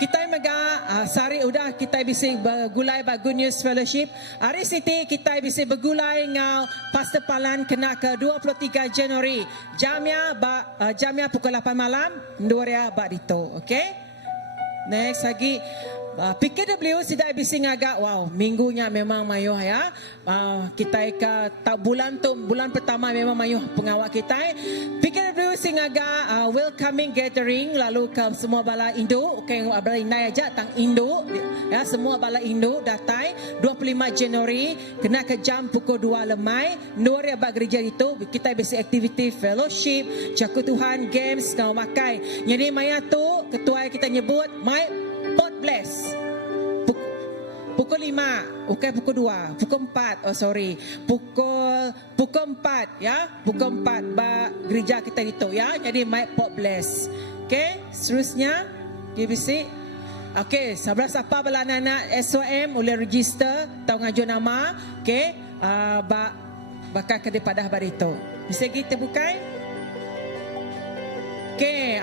Kita mega sari udah kita bisa bergulai ba Good News Fellowship. Hari siti kita bisa bergulai ngau Pastor Palan kena ke 23 Januari. Jamnya pukul 8 malam, Ndoria ba dito. Okay? Next lagi PKW tidak bisa ngagak. Wow, minggunya memang mayuh ya. Kita bulan pertama memang mayuh pengawal kita. PKW singaga welcoming gathering lalu ke semua bala Indo. Okay, bala Indai aja tang Indo ya, semua bala Indo datai 25 Januari kena ke jam pukul 2 lemai. Ndoria ba gereja itu kita bisa aktiviti fellowship, jaku Tuhan, games kau makai. Jadi maya tu ketua kita nyebut Pot bless. Pukul 5, bukan pukul 2, pukul 4. Oh sorry. Pukul 4 ya. Pukul 4 ba gereja kita itu ya. Jadi pot bless. Okey, seterusnya GBC. Okey, sebelah siapa bala anak SOM boleh register tahu ngajuh nama. Okey, bakal ke daripada barito. Bisa kita bukai? Okey,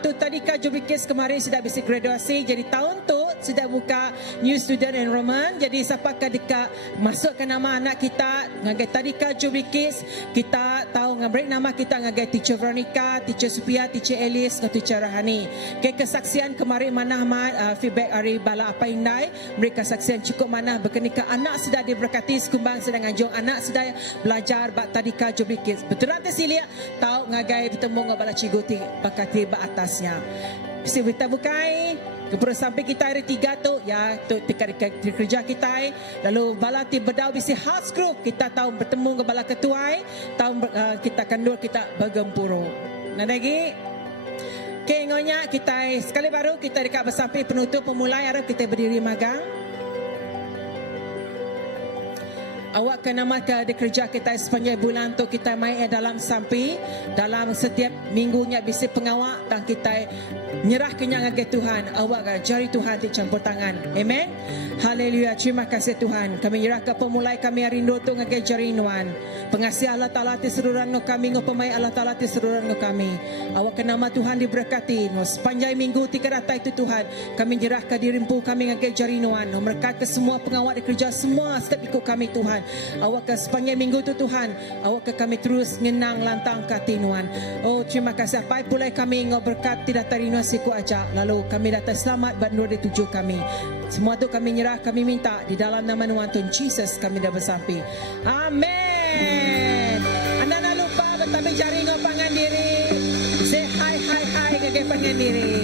tu tadi kan Jubikis kemarin sudah bisa graduasi. Jadi tahun tu sudah buka new student enrollment. Jadi siapa dekat masuk ke nama anak kita ngagai tadi kan Jubikis kita tahu ngabrik nama kita ngagai teacher Veronica, teacher Supia, teacher Elis, dan teacher Rahani. Ke kesaksian kemarin mana feedback hari bala apa indai mereka kesaksian cukup mana berkenika anak sudah diberkati sekumbang sedang anjung anak sudah belajar bak tadi kan Jubikis. Betul nanti silia tahu ngagai bertemu ngabala ciguti bakati ba atasnya. Bisa kita bukai kemudian sampai kita hari 3 tu ya tu kerja kita lalu bala ti bedau bisi house group kita tahu bertemu ke bala ketua tahu kita kandur kita bergempuru. Nah lagi okay, ngonya kita sekali baru kita dekat bersampai penutup pemulai harap kita berdiri magang. Awak kena maka di kerja kita sepanjang bulan tu kita mai dalam sampai dalam setiap minggunya bisa pengawak dan kita nyerah kenyang ke Tuhan. Awak jari Tuhan di campur tangan. Amen. Haleluya. Terima kasih Tuhan. Kami nyerah ke pemulai kami rindu tu ngake jari nuan. Pengasih Allah Taala ti seluruhan no kami ngopemai Allah Taala ti seluruhan no kami. Awak ke nama Tuhan diberkati. No sepanjang minggu ti kerata itu Tuhan. Kami nyerah ke dirimpu kami ngake jari nuan. No berkat ke semua pengawak di kerja semua setiap ikut kami Tuhan. Awak ke sepanjang minggu tu Tuhan. Awak ke kami terus ngenang lantang katinuan. Oh terima kasih. Apa pulai kami ngau berkat tidak terima siku aja. Lalu kami datang selamat buat nur dituju kami. Semua tu kami nyerah kami minta di dalam nama Tuhan Jesus kami dah bersampai. Amen. Anda nak lupa bertambah jari ngau pangan diri. Say hi hi hi ngau pangan diri.